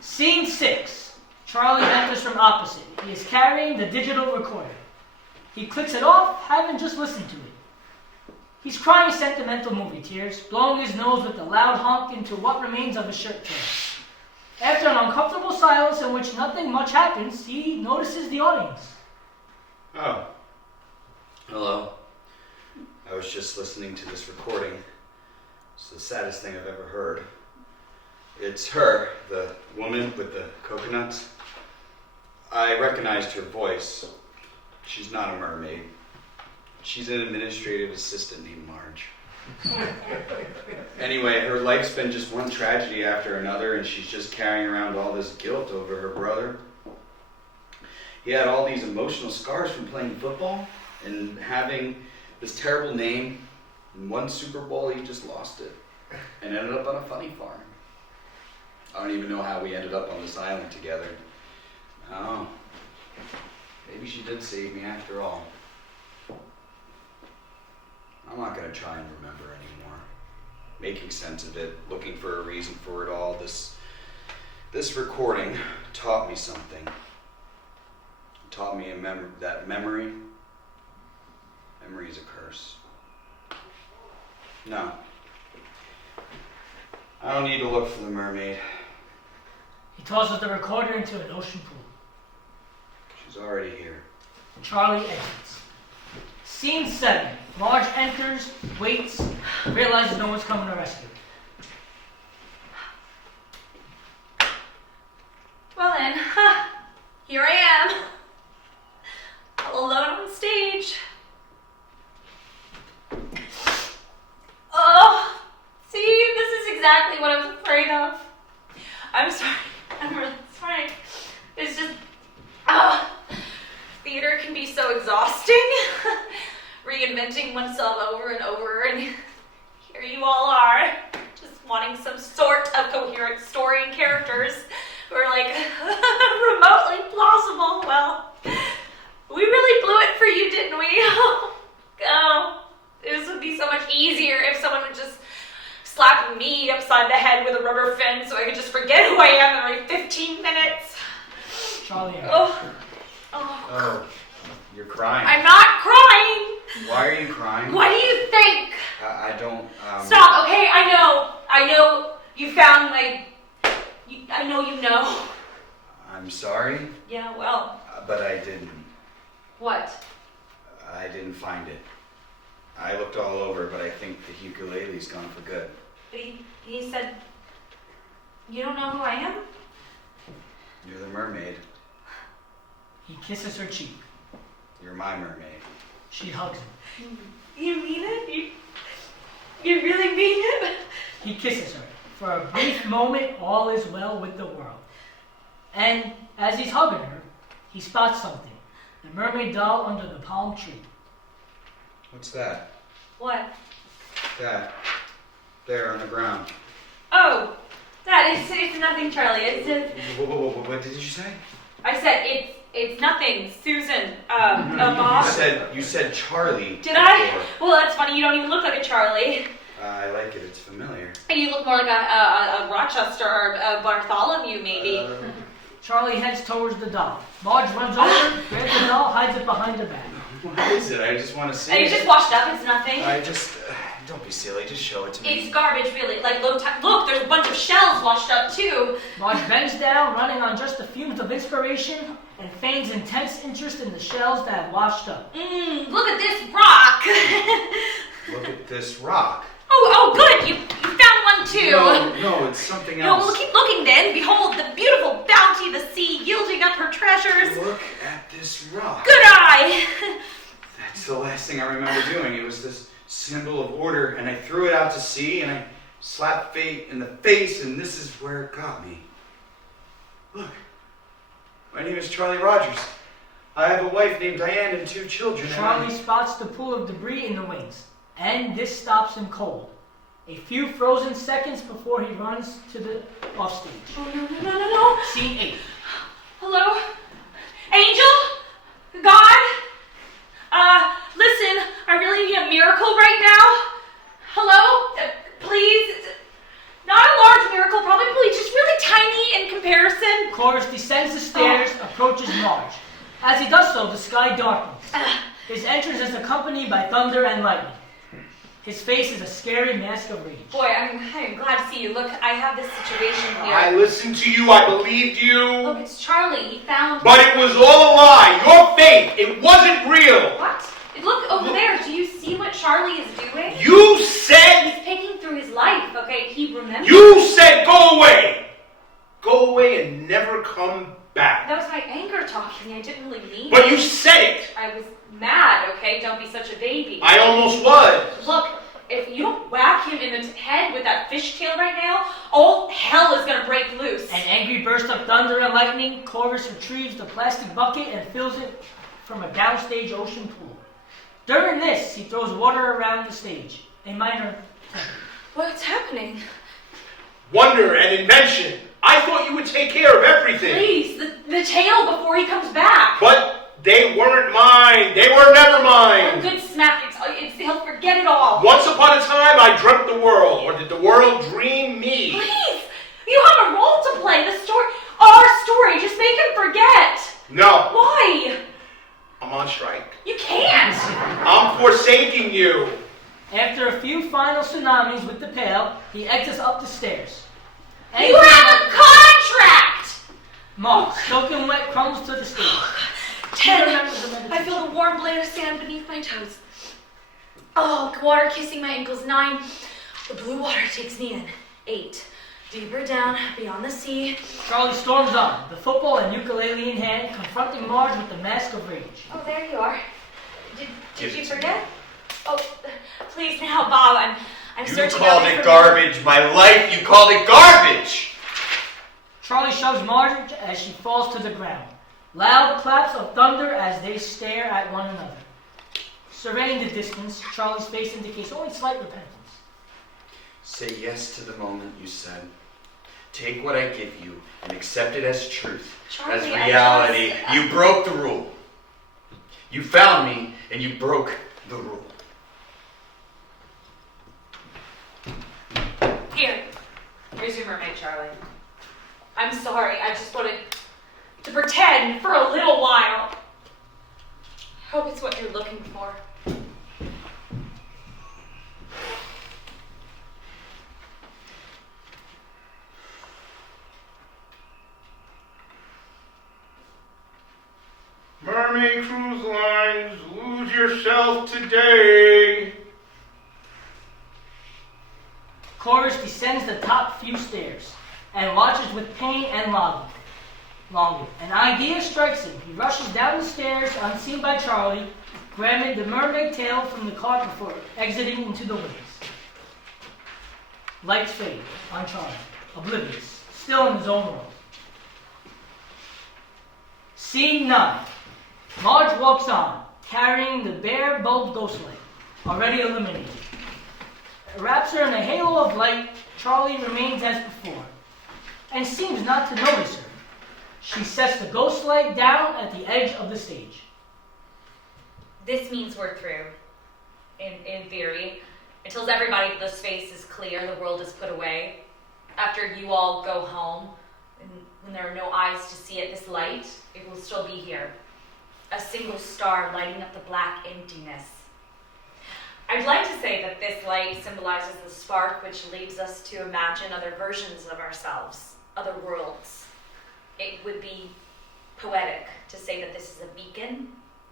Scene 6. Charlie enters from opposite. He is carrying the digital recorder. He clicks it off, having just listened to it. He's crying sentimental movie tears, blowing his nose with a loud honk into what remains of his shirt tail. After an uncomfortable silence in which nothing much happens, he notices the audience. Oh. Hello. I was just listening to this recording. It's the saddest thing I've ever heard. It's her, the woman with the coconuts. I recognized her voice. She's not a mermaid. She's an administrative assistant named Marge. Anyway, her life's been just one tragedy after another, and she's just carrying around all this guilt over her brother. He had all these emotional scars from playing football and having this terrible name. In one Super Bowl, he just lost it and ended up on a funny farm. I don't even know how we ended up on this island together. Oh, maybe she did save me after all. I'm not going to try and remember anymore. Making sense of it, looking for a reason for it all. This recording taught me something. It taught me that memory is a curse. No. I don't need to look for the mermaid. He tosses the recorder into an ocean pool. She's already here. Charlie exits. Scene 7. Marge enters, waits, realizes no one's coming to rescue. Well then, here I am. All alone on stage. Oh, see, this is exactly what I was afraid of. I'm sorry. I'm really sorry. It's just, theater can be so exhausting. Reinventing oneself over and over, and here you all are, just wanting some sort of coherent story and characters, were like remotely plausible. Well, we really blew it for you, didn't we? Oh, this would be so much easier if someone would just slap me upside the head with a rubber fin so I could just forget who I am in like 15 minutes. Charlie. Oh, you're crying. I'm not crying. Why are you crying? What do you think? I don't. Stop. Okay, I know. You found my. I know you know. I'm sorry, Yeah. Well. but I didn't. What? I didn't find it. I looked all over, but I think the ukulele's gone for good. But he said. You don't know who I am? You're the mermaid. He kisses her cheek. You're my mermaid. She hugs him. You mean it? You really mean it? He kisses her. For a brief moment, all is well with the world. And as he's hugging her, he spots something. The mermaid doll under the palm tree. What's that? What? That. There on the ground. Oh, it's nothing, Charlie. What did you say? I said it's nothing, Susan. Bob. You said Charlie. Did I? Well, that's funny. You don't even look like a Charlie. I like it. It's familiar. And you look more like a Rochester or a Bartholomew, maybe. Charlie heads towards the doll. Marge runs over, grabs the doll, hides it behind the bag. What is it? I just want to see And it. you just washed up. It's nothing. Don't be silly. Just show it to me. It's garbage, really. Like look, there's a bunch of shells washed up too. Marge bends down, running on just the fumes of inspiration, and feigns intense interest in the shells that have washed up. Look at this rock. Look at this rock. Oh, good. You found one too. No, it's something No, else. well, keep looking then. Behold the beautiful bounty of the sea yielding up her treasures. Look at this rock. Good eye. That's the last thing I remember doing. It was this symbol of order, and I threw it out to sea, and I slapped fate in the face, and this is where it got me. Look, my name is Charlie Rogers. I have a wife named Diane and 2 children. Charlie spots the pool of debris in the wings, and this stops him cold. A few frozen seconds before he runs to the offstage. Oh, no. Scene 8. Hello? Angel? God? Listen, I really need a miracle right now. Hello? Please? Not a large miracle, probably just really tiny in comparison. Chorus descends the stairs, approaches Marge. As he does so, the sky darkens. His entrance is accompanied by thunder and lightning. His face is a scary mask of rage. Boy, I'm glad to see you. Look, I have this situation here. I listened to you. I believed you. Look, it's Charlie. He found... But it was all a lie. Your faith. It wasn't real. What? Look over there. Do you see what Charlie is doing? You said... He's picking through his life, okay? He remembers... You said go away. Go away and never come back. That was my anger talking. I didn't really mean But it. you said it. I was mad, okay? Don't be such a baby. I almost was. Look, if you don't whack him in the head with that fishtail right now, all hell is gonna break loose. An angry burst of thunder and lightning, Clovis retrieves the plastic bucket and fills it from a downstage ocean pool. During this, he throws water around the stage. A minor temper. What's happening? Wonder and invention. I thought you would take care of everything. Please, the tail before he comes back. But they weren't mine. They were never A mine. good smack. He'll forget it all. Once upon a time, I dreamt the world. Or did the world dream me? Please, you have a role to play. The story, our story. Just make him forget. No. Why? I'm on strike. You can't. I'm forsaking you. After a few final tsunamis with the pail, he exits up the stairs. You have a contract. Mark, soaking wet, crumbles to the stage. 10. Remember the meditation. I feel the warm blade of sand beneath my toes. Oh, water kissing my ankles. 9. The blue water takes me in. 8. Deeper down, beyond the sea. Charlie storms on, the football and ukulele in hand, confronting Marge with the mask of rage. Oh, there you are. Did Give you it to forget? Oh, please now, Bob. I'm You searching called out it for- garbage. My life, you called it garbage. Charlie shoves Marge as she falls to the ground. Loud claps of thunder as they stare at one another. Surveying the distance, Charlie's face indicates only slight repentance. Say yes to the moment you said. Take what I give you and accept it as truth, Charlie, as I reality. just- You broke the rule. You found me and you broke the rule. Here's your mermaid, Charlie. I'm sorry, I just wanted to pretend for a little while. Hope it's what you're looking for. Mermaid Cruise Lines, lose yourself today. Chorus descends the top few stairs and watches with pain and longing. An idea strikes him. He rushes down the stairs unseen by Charlie, grabbing the mermaid tail from the cart before exiting into the wings. Lights fade on Charlie, oblivious, still in his own world. Scene 9. Marge walks on, carrying the bare bulb ghostlight, already illuminated. It wraps her in a halo of light. Charlie remains as before, and seems not to notice her. She sets the ghost light down at the edge of the stage. This means we're through, in theory. Until everybody in the space is clear, the world is put away. After you all go home, and when there are no eyes to see it, this light, it will still be here. A single star lighting up the black emptiness. I'd like to say that this light symbolizes the spark which leads us to imagine other versions of ourselves, other worlds. It would be poetic to say that this is a beacon,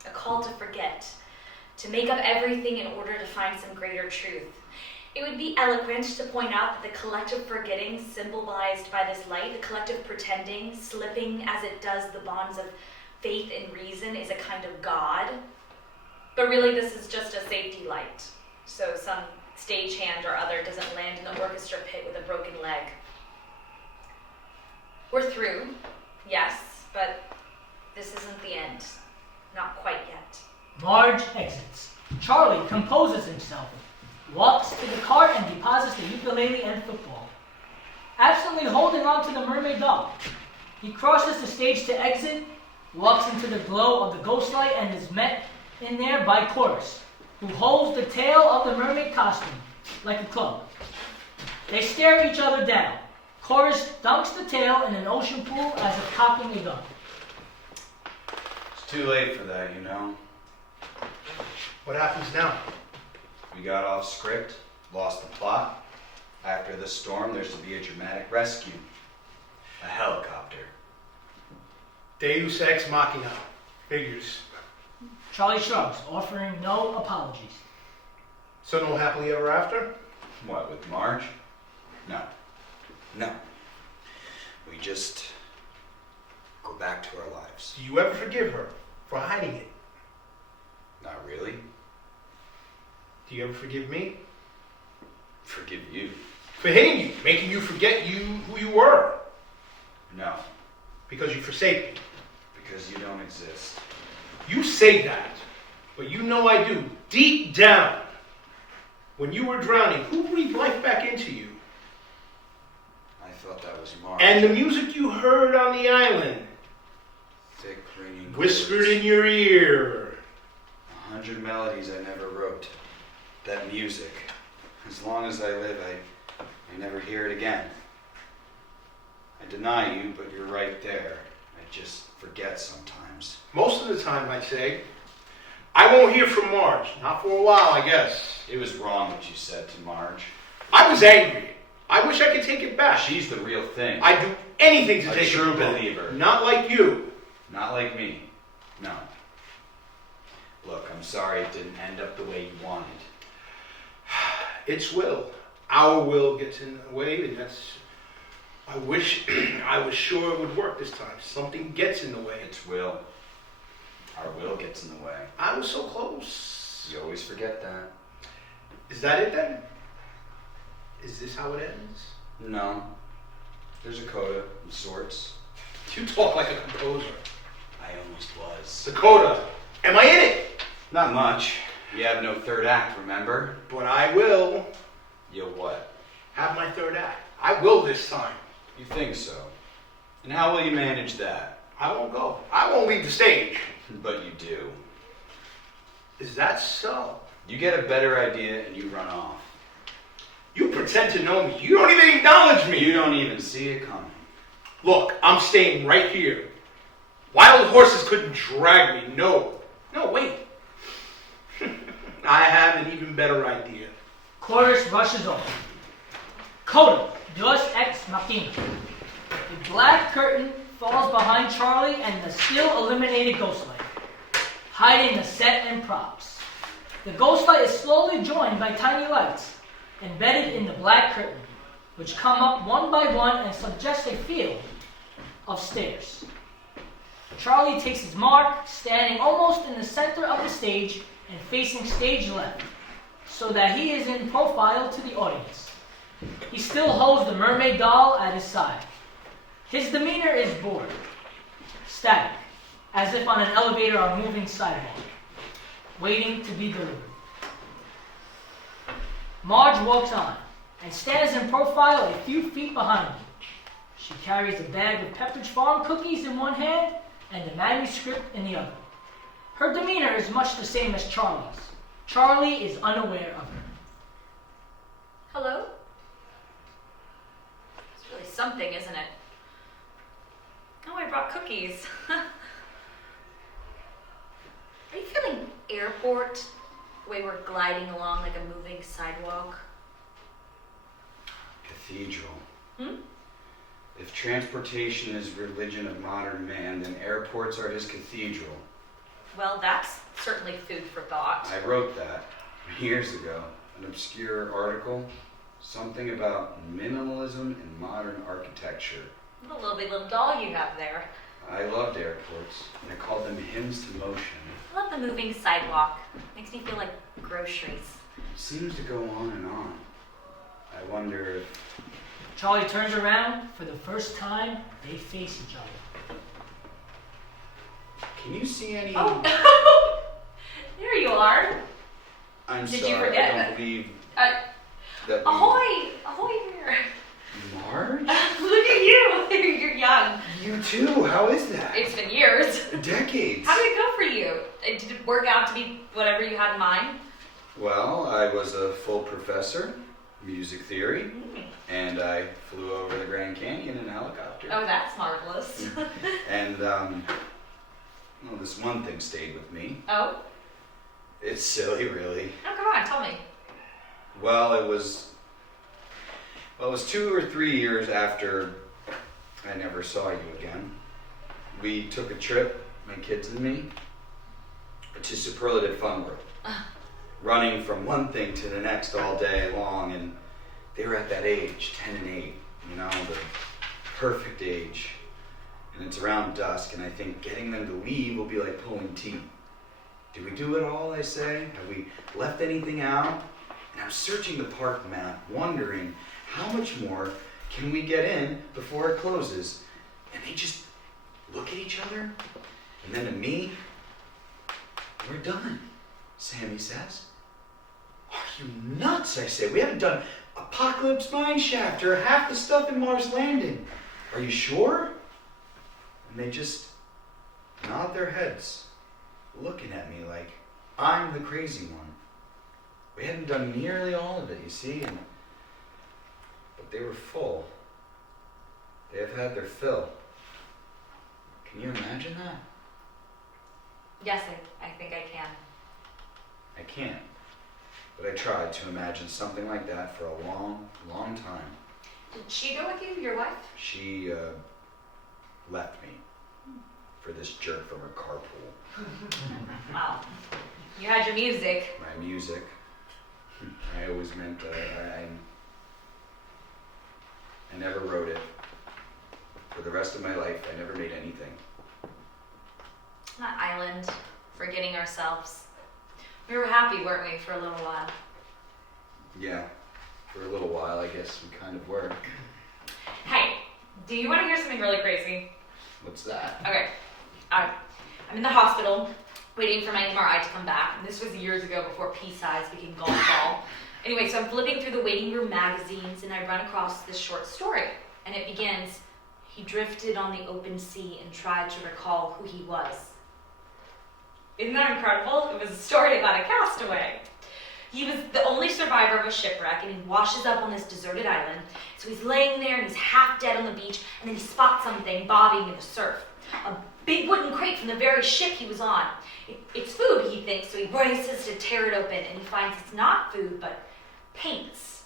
a call to forget, to make up everything in order to find some greater truth. It would be eloquent to point out that the collective forgetting symbolized by this light, the collective pretending, slipping as it does the bonds of faith and reason, is a kind of God. But really, this is just a safety light, so some stagehand or other doesn't land in the orchestra pit with a broken leg. We're through, yes, but this isn't the end. Not quite yet. Marge exits. Charlie composes himself, walks to the cart and deposits the ukulele and football. Absently holding on to the mermaid doll, he crosses the stage to exit, walks into the glow of the ghost light, and is met in there by Chorus, who holds the tail of the mermaid costume like a club. They stare each other down. Chorus dunks the tail in an ocean pool as if cocking a gun. It's too late for that, you know. What happens now? We got off script, lost the plot. After the storm, there's to be a dramatic rescue. A helicopter. Deus ex machina. Figures. Charlie shrugs, offering no apologies. So no happily ever after? What, with Marge? No. No. We just go back to our lives. Do you ever forgive her for hiding it? Not really. Do you ever forgive me? Forgive you. For hitting you, making you forget who you were. No. Because you forsake me. Because you don't exist. You say that, but you know I do. Deep down, when you were drowning, who breathed life back into you? I thought that was Marge. And the music you heard on the island, Thick, ringing whispered chords. in your ear. 100 melodies I never wrote. That music. As long as I live, I never hear it again. I deny you, but you're right there. I just forget sometimes. Most of the time, I'd say. I won't hear from Marge. Not for a while, I guess. It was wrong what you said to Marge. I was angry. I wish I could take it back. She's the real thing. I'd do anything to A take true it back. believer. Not like you. Not like me. No. Look, I'm sorry it didn't end up the way you wanted. It's will. Our will gets in the way, and that's... I wish I was sure it would work this time. Something gets in the way. It's will. Our will gets in the way. I was so close. You always forget that. Is that it then? Is this how it ends? No. There's a coda of sorts. You talk like a composer. I almost was. Dakota, am I in it? Not much. You have no third act, remember? But I will You'll what? have my third act. I will this time. You think so? And how will you manage that? I won't go. I won't leave the stage. But you do. Is that so? You get a better idea and you run off. You pretend to know me. You don't even acknowledge me. You don't even see it coming. Look, I'm staying right here. Wild horses couldn't drag me. No, wait. I have an even better idea. Chorus rushes on. Coda, Deus ex machina. The black curtain falls behind Charlie and the still illuminated ghost light, hiding the set and props. The ghost light is slowly joined by tiny lights, embedded in the black curtain, which come up one by one and suggest a field of stairs. Charlie takes his mark, standing almost in the center of the stage and facing stage left, so that he is in profile to the audience. He still holds the mermaid doll at his side. His demeanor is bored, static, as if on an elevator or moving sidewalk, waiting to be delivered. Marge walks on and stands in profile a few feet behind him. She carries a bag of Pepperidge Farm cookies in one hand and a manuscript in the other. Her demeanor is much the same as Charlie's. Charlie is unaware of her. Hello? It's really something, isn't it? Oh, I brought cookies. Are you feeling airport? The way we're gliding along like a moving sidewalk? Cathedral. Hmm? If transportation is religion of modern man, then airports are his cathedral. Well, that's certainly food for thought. I wrote that years ago, an obscure article, something about minimalism in modern architecture. What a little doll you have there. I loved airports, and I called them hymns to motion. I love the moving sidewalk. Makes me feel like groceries. It seems to go on and on. I wonder if... Charlie turns around. For the first time, they face each other. Can you see any... Oh, there you are. I'm Did sorry, you forget? I don't believe that we... Ahoy! Ahoy there. Marge? Look at you. You're young. You too. How is that? It's been years. Decades. How did it go for you? Did it work out to be whatever you had in mind? Well, I was a full professor, music theory, Mm. and I flew over the Grand Canyon in a helicopter. Oh, that's marvelous. And, well, this one thing stayed with me. Oh? It's silly, really. Oh, come on, tell me. Well, it was 2 or 3 years after I never saw you again. We took a trip, my kids and me, to Superlative Fun World. Running from one thing to the next all day long, and they were at that age, 10 and 8, you know, the perfect age. And it's around dusk, and I think getting them to leave will be like pulling teeth. Did we do it all, I say? Have we left anything out? And I'm searching the park map, wondering how much more can we get in before it closes? And they just look at each other, and then to me, we're done, Sammy says. Are you nuts, I say. We haven't done Apocalypse Mineshaft or half the stuff in Mars Landing. Are you sure? And they just nod their heads, looking at me like I'm the crazy one. We hadn't done nearly all of it, you see, but they were full. They have had their fill. Can you imagine that? Yes, I think I can. I can't. But I tried to imagine something like that for a long, long time. Did she go with you, your wife? She left me for this jerk from her carpool. Wow. You had your music. My music. I always meant I never wrote it. For the rest of my life, I never made anything. That island, forgetting ourselves. We were happy, weren't we, for a little while? Yeah, for a little while, I guess we kind of were. Hey, do you want to hear something really crazy? What's that? Okay, I'm in the hospital, waiting for my MRI to come back. And this was years ago before pea-size became golf ball. Anyway, so I'm flipping through the waiting room magazines, and I run across this short story. And it begins, he drifted on the open sea and tried to recall who he was. Isn't that incredible? It was a story about a castaway. He was the only survivor of a shipwreck, and he washes up on this deserted island. So he's laying there, and he's half dead on the beach, and then he spots something bobbing in the surf. A big wooden crate from the very ship he was on. It's food, he thinks, so he races to tear it open, and he finds it's not food, but paints.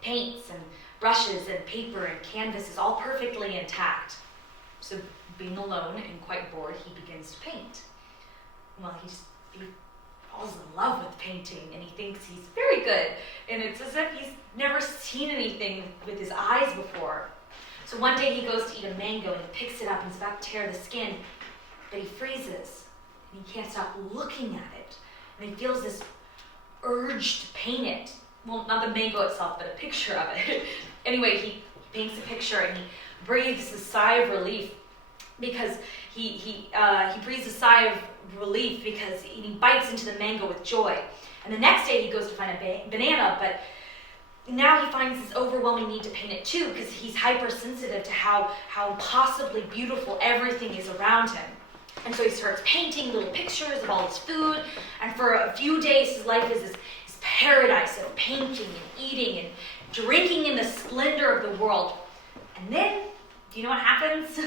Paints and brushes and paper and canvases, all perfectly intact. So being alone and quite bored, he begins to paint. Well, he falls in love with painting, and he thinks he's very good, and it's as if he's never seen anything with his eyes before. So one day he goes to eat a mango, and he picks it up and is about to tear the skin, but he freezes, and he can't stop looking at it, and he feels this urge to paint it. Well, not the mango itself, but a picture of it. Anyway, he paints a picture, and he breathes a sigh of relief because he breathes a sigh of relief because he bites into the mango with joy. And the next day he goes to find a banana, but now he finds this overwhelming need to paint it too because he's hypersensitive to how impossibly beautiful everything is around him. And so he starts painting little pictures of all his food, and for a few days his life is this paradise of painting and eating and drinking in the splendor of the world. And then, do you know what happens?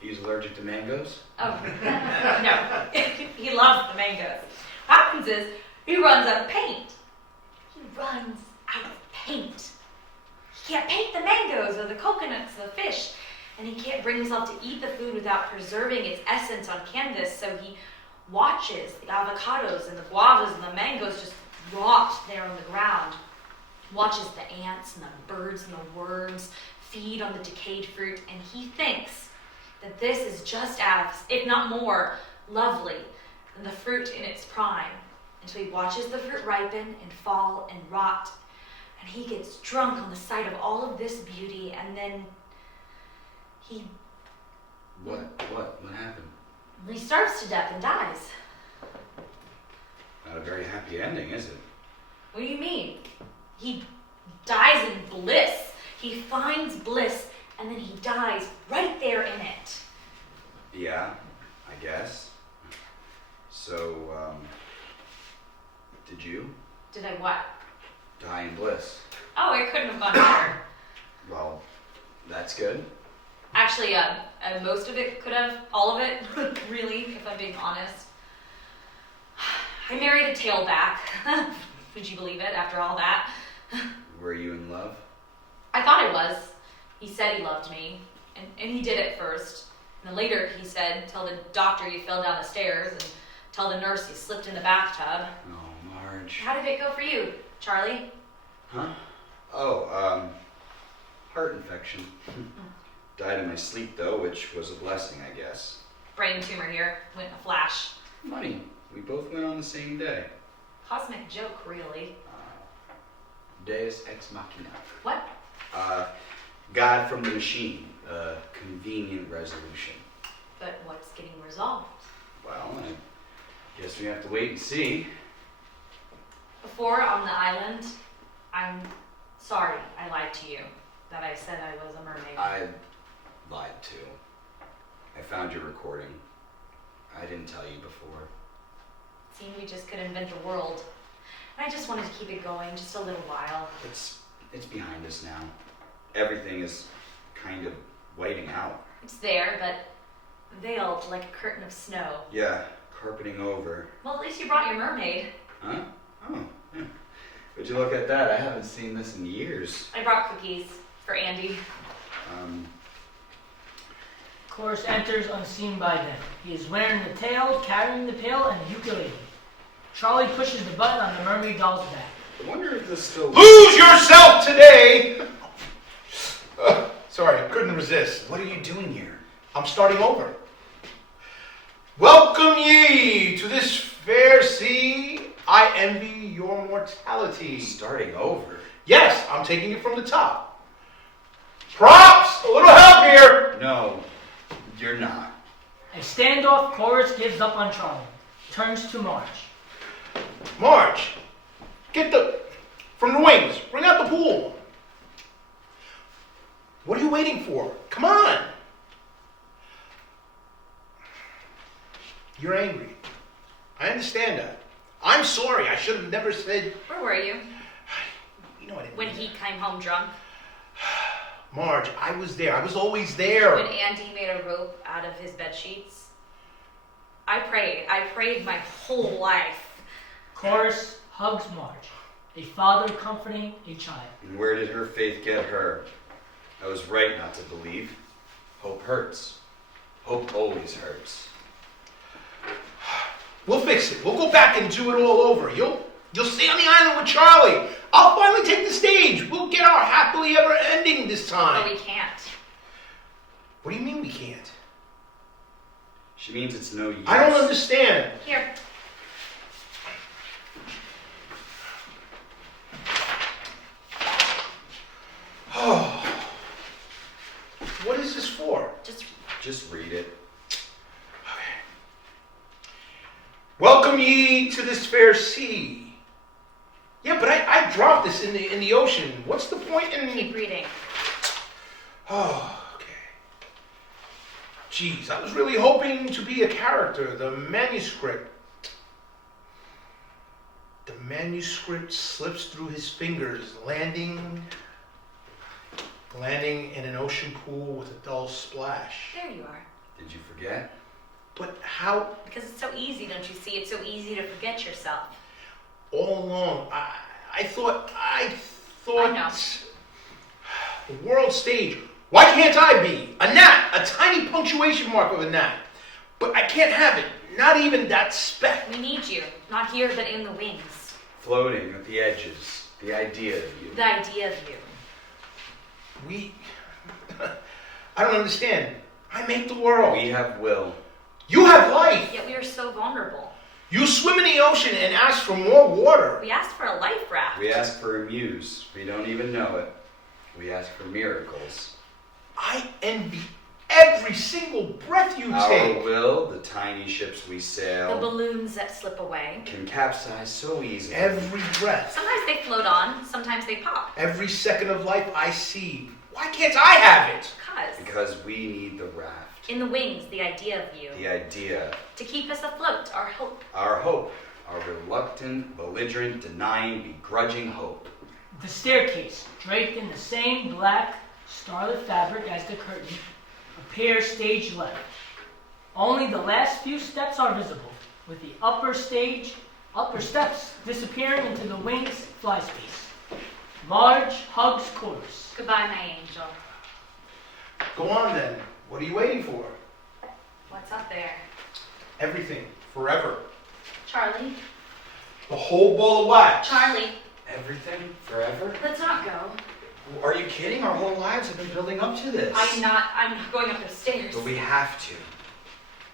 He's allergic to mangoes? Oh, no. He loves the mangoes. What happens is, he runs out of paint. He runs out of paint. He can't paint the mangoes or the coconuts or the fish, and he can't bring himself to eat the food without preserving its essence on canvas, so he watches the avocados and the guavas and the mangoes just rot there on the ground. Watches the ants and the birds and the worms feed on the decayed fruit, and he thinks that this is just as, if not more, lovely than the fruit in its prime. And so he watches the fruit ripen and fall and rot, and he gets drunk on the sight of all of this beauty, and then he What happened? starves to death and dies. Not a very happy ending, is it? What do you mean? He dies in bliss. He finds bliss, and then he dies right there in it. Yeah, I guess. So, did you Did I what? die in bliss? Oh, it couldn't have gone better. Well, that's good. Actually, most of it could have, all of it, really, if I'm being honest. I married a tailback. Would you believe it, after all that? Were you in love? I thought I was. He said he loved me, and he did at first. And then later he said, tell the doctor you fell down the stairs, and tell the nurse you slipped in the bathtub. Oh, Marge. How did it go for you, Charlie? Huh? Oh, heart infection. Died in my sleep, though, which was a blessing, I guess. Brain tumor here, went in a flash. Funny, we both went on the same day. Cosmic joke, really. Deus ex machina. What? God from the machine. A convenient resolution. But what's getting resolved? Well, I guess we have to wait and see. Before on the island, I'm sorry I lied to you. That I said I was a mermaid. I lied too. I found your recording. I didn't tell you before. It seemed we just could invent a world. And I just wanted to keep it going just a little while. It's behind us now. Everything is kind of whiting out. It's there, but veiled like a curtain of snow. Yeah, carpeting over. Well, at least you brought your mermaid. Huh? Oh, yeah. Would you look at that? I haven't seen this in years. I brought cookies for Andy. Chorus enters unseen by them. He is wearing the tail, carrying the pail, and a ukulele. Charlie pushes the button on the mermaid doll's back. I wonder if this still... Lose yourself today! Sorry, couldn't resist. What are you doing here? I'm starting over. Welcome ye to this fair sea. I envy your mortality. Starting over? Yes, I'm taking it from the top. Props! A little help here! No, you're not. A standoff, Chorus gives up on Charlie. Turns to Marge. Marge, get from the wings, bring out the pool. What are you waiting for? Come on! You're angry. I understand that. I'm sorry. I should have never said... Where were you? You know I didn't When mean he that. came home drunk? Marge, I was there. I was always there. When Andy made a rope out of his bed sheets? I prayed my whole life. Chorus hugs Marge, a father comforting a child. And where did her faith get her? I was right not to believe. Hope hurts. Hope always hurts. We'll fix it. We'll go back and do it all over. You'll stay on the island with Charlie. I'll finally take the stage. We'll get our happily ever ending this time. But we can't. What do you mean we can't? She means it's no use. I don't understand. Here. Oh. What is this for? Just read it. Welcome ye to this fair sea. Yeah, but I dropped this in the ocean. What's the point in... Keep reading. Oh, okay. Jeez, I was really hoping to be a character. The manuscript slips through his fingers, landing in an ocean pool with a dull splash. There you are. Did you forget? But how... Because it's so easy, don't you see? It's so easy to forget yourself. All along, I thought... I know. The world stage. Why can't I be? A gnat, a tiny punctuation mark of a gnat. But I can't have it. Not even that speck. We need you. Not here, but in the wings. Floating at the edges. The idea of you. The idea of you. I don't understand. I make the world. We have will. You have life. Yet we are so vulnerable. You swim in the ocean and ask for more water. We asked for a life raft. We ask for a muse. We don't even know it. We ask for miracles. I envy every single breath you Our take. will, the tiny ships we sail, The balloons that slip away. can capsize so easily. Every breath. Sometimes they float on, sometimes they pop. Every second of life I see. Why can't I have it? Because we need the raft. In the wings, the idea of you. The idea. To keep us afloat, our hope. Our hope. Our reluctant, belligerent, denying, begrudging hope. The staircase, draped in the same black starlit fabric as the curtain, appears stage left. Only the last few steps are visible, with the upper steps disappearing into the wings fly space. Marge hugs Chorus. Goodbye, my angel. Go on then. What are you waiting for? What's up there? Everything. Forever. Charlie? The whole ball of wax. Charlie, Everything? Forever? let's not go. Are you kidding? Our whole lives have been building up to this. I'm not going up those stairs. But we have to.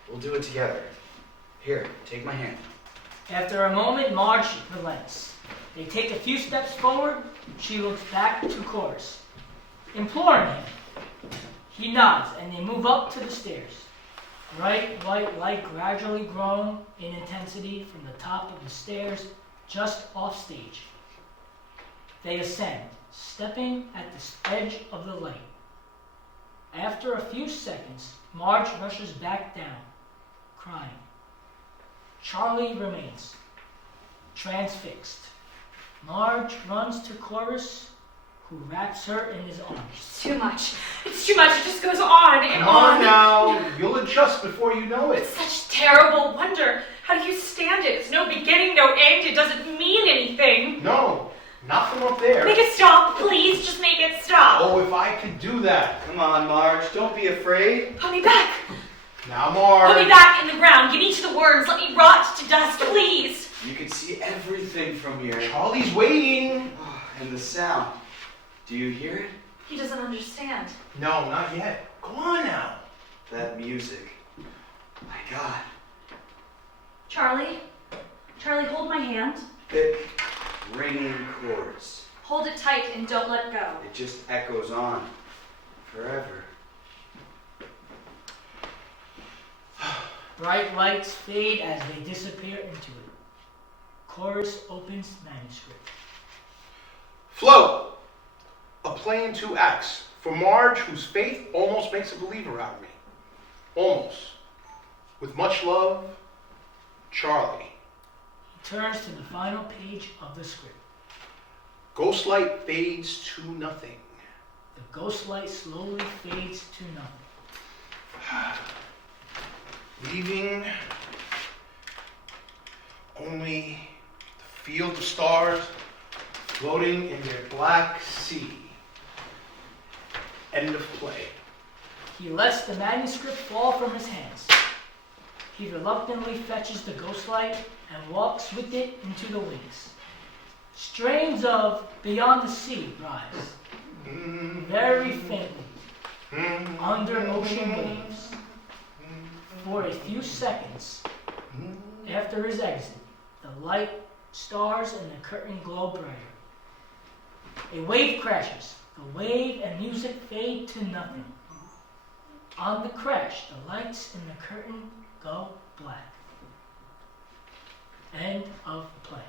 We'll do it together. Here, take my hand. After a moment, Marge relents. They take a few steps forward. She looks back to Chorus, imploring him. He nods, and they move up to the stairs. Bright white light gradually growing in intensity from the top of the stairs just off stage. They ascend, stepping at the edge of the light. After a few seconds, Marge rushes back down, crying. Charlie remains, transfixed. Marge runs to Chorus, who wraps her in his arms. It's too much. It's too much. It just goes on and Come on on. now. You'll adjust before you know it. Such terrible wonder. How do you stand it? It's no beginning, no end. It doesn't mean anything. No, not from up there. Make it stop, please. Just make it stop. Oh, if I could do that. Come on, Marge. Don't be afraid. Put me back. Now, Marge. Put me back in the ground. Give me to the worms. Let me rot to dust, please. You can see everything from here. Charlie's waiting. And the sound. Do you hear it? He doesn't understand. No, not yet. Go on now. That music. My God. Charlie? Charlie, hold my hand. Thick, ringing chords. Hold it tight and don't let go. It just echoes on. Forever. Bright lights fade as they disappear into it. Chorus opens manuscript. Float. A play in 2 acts. For Marge, whose faith almost makes a believer out of me. Almost. With much love, Charlie. He turns to the final page of the script. Ghostlight fades to nothing. The ghost light slowly fades to nothing. Leaving only the field of stars floating in their black sea. End of play. He lets the manuscript fall from his hands. He reluctantly fetches the ghost light and walks with it into the wings. Strains of Beyond the Sea rise, very faintly, under ocean waves. For a few seconds after his exit, the light, stars, and the curtain glow brighter. A wave crashes. The wave and music fade to nothing. On the crash, the lights in the curtain go black. End of play.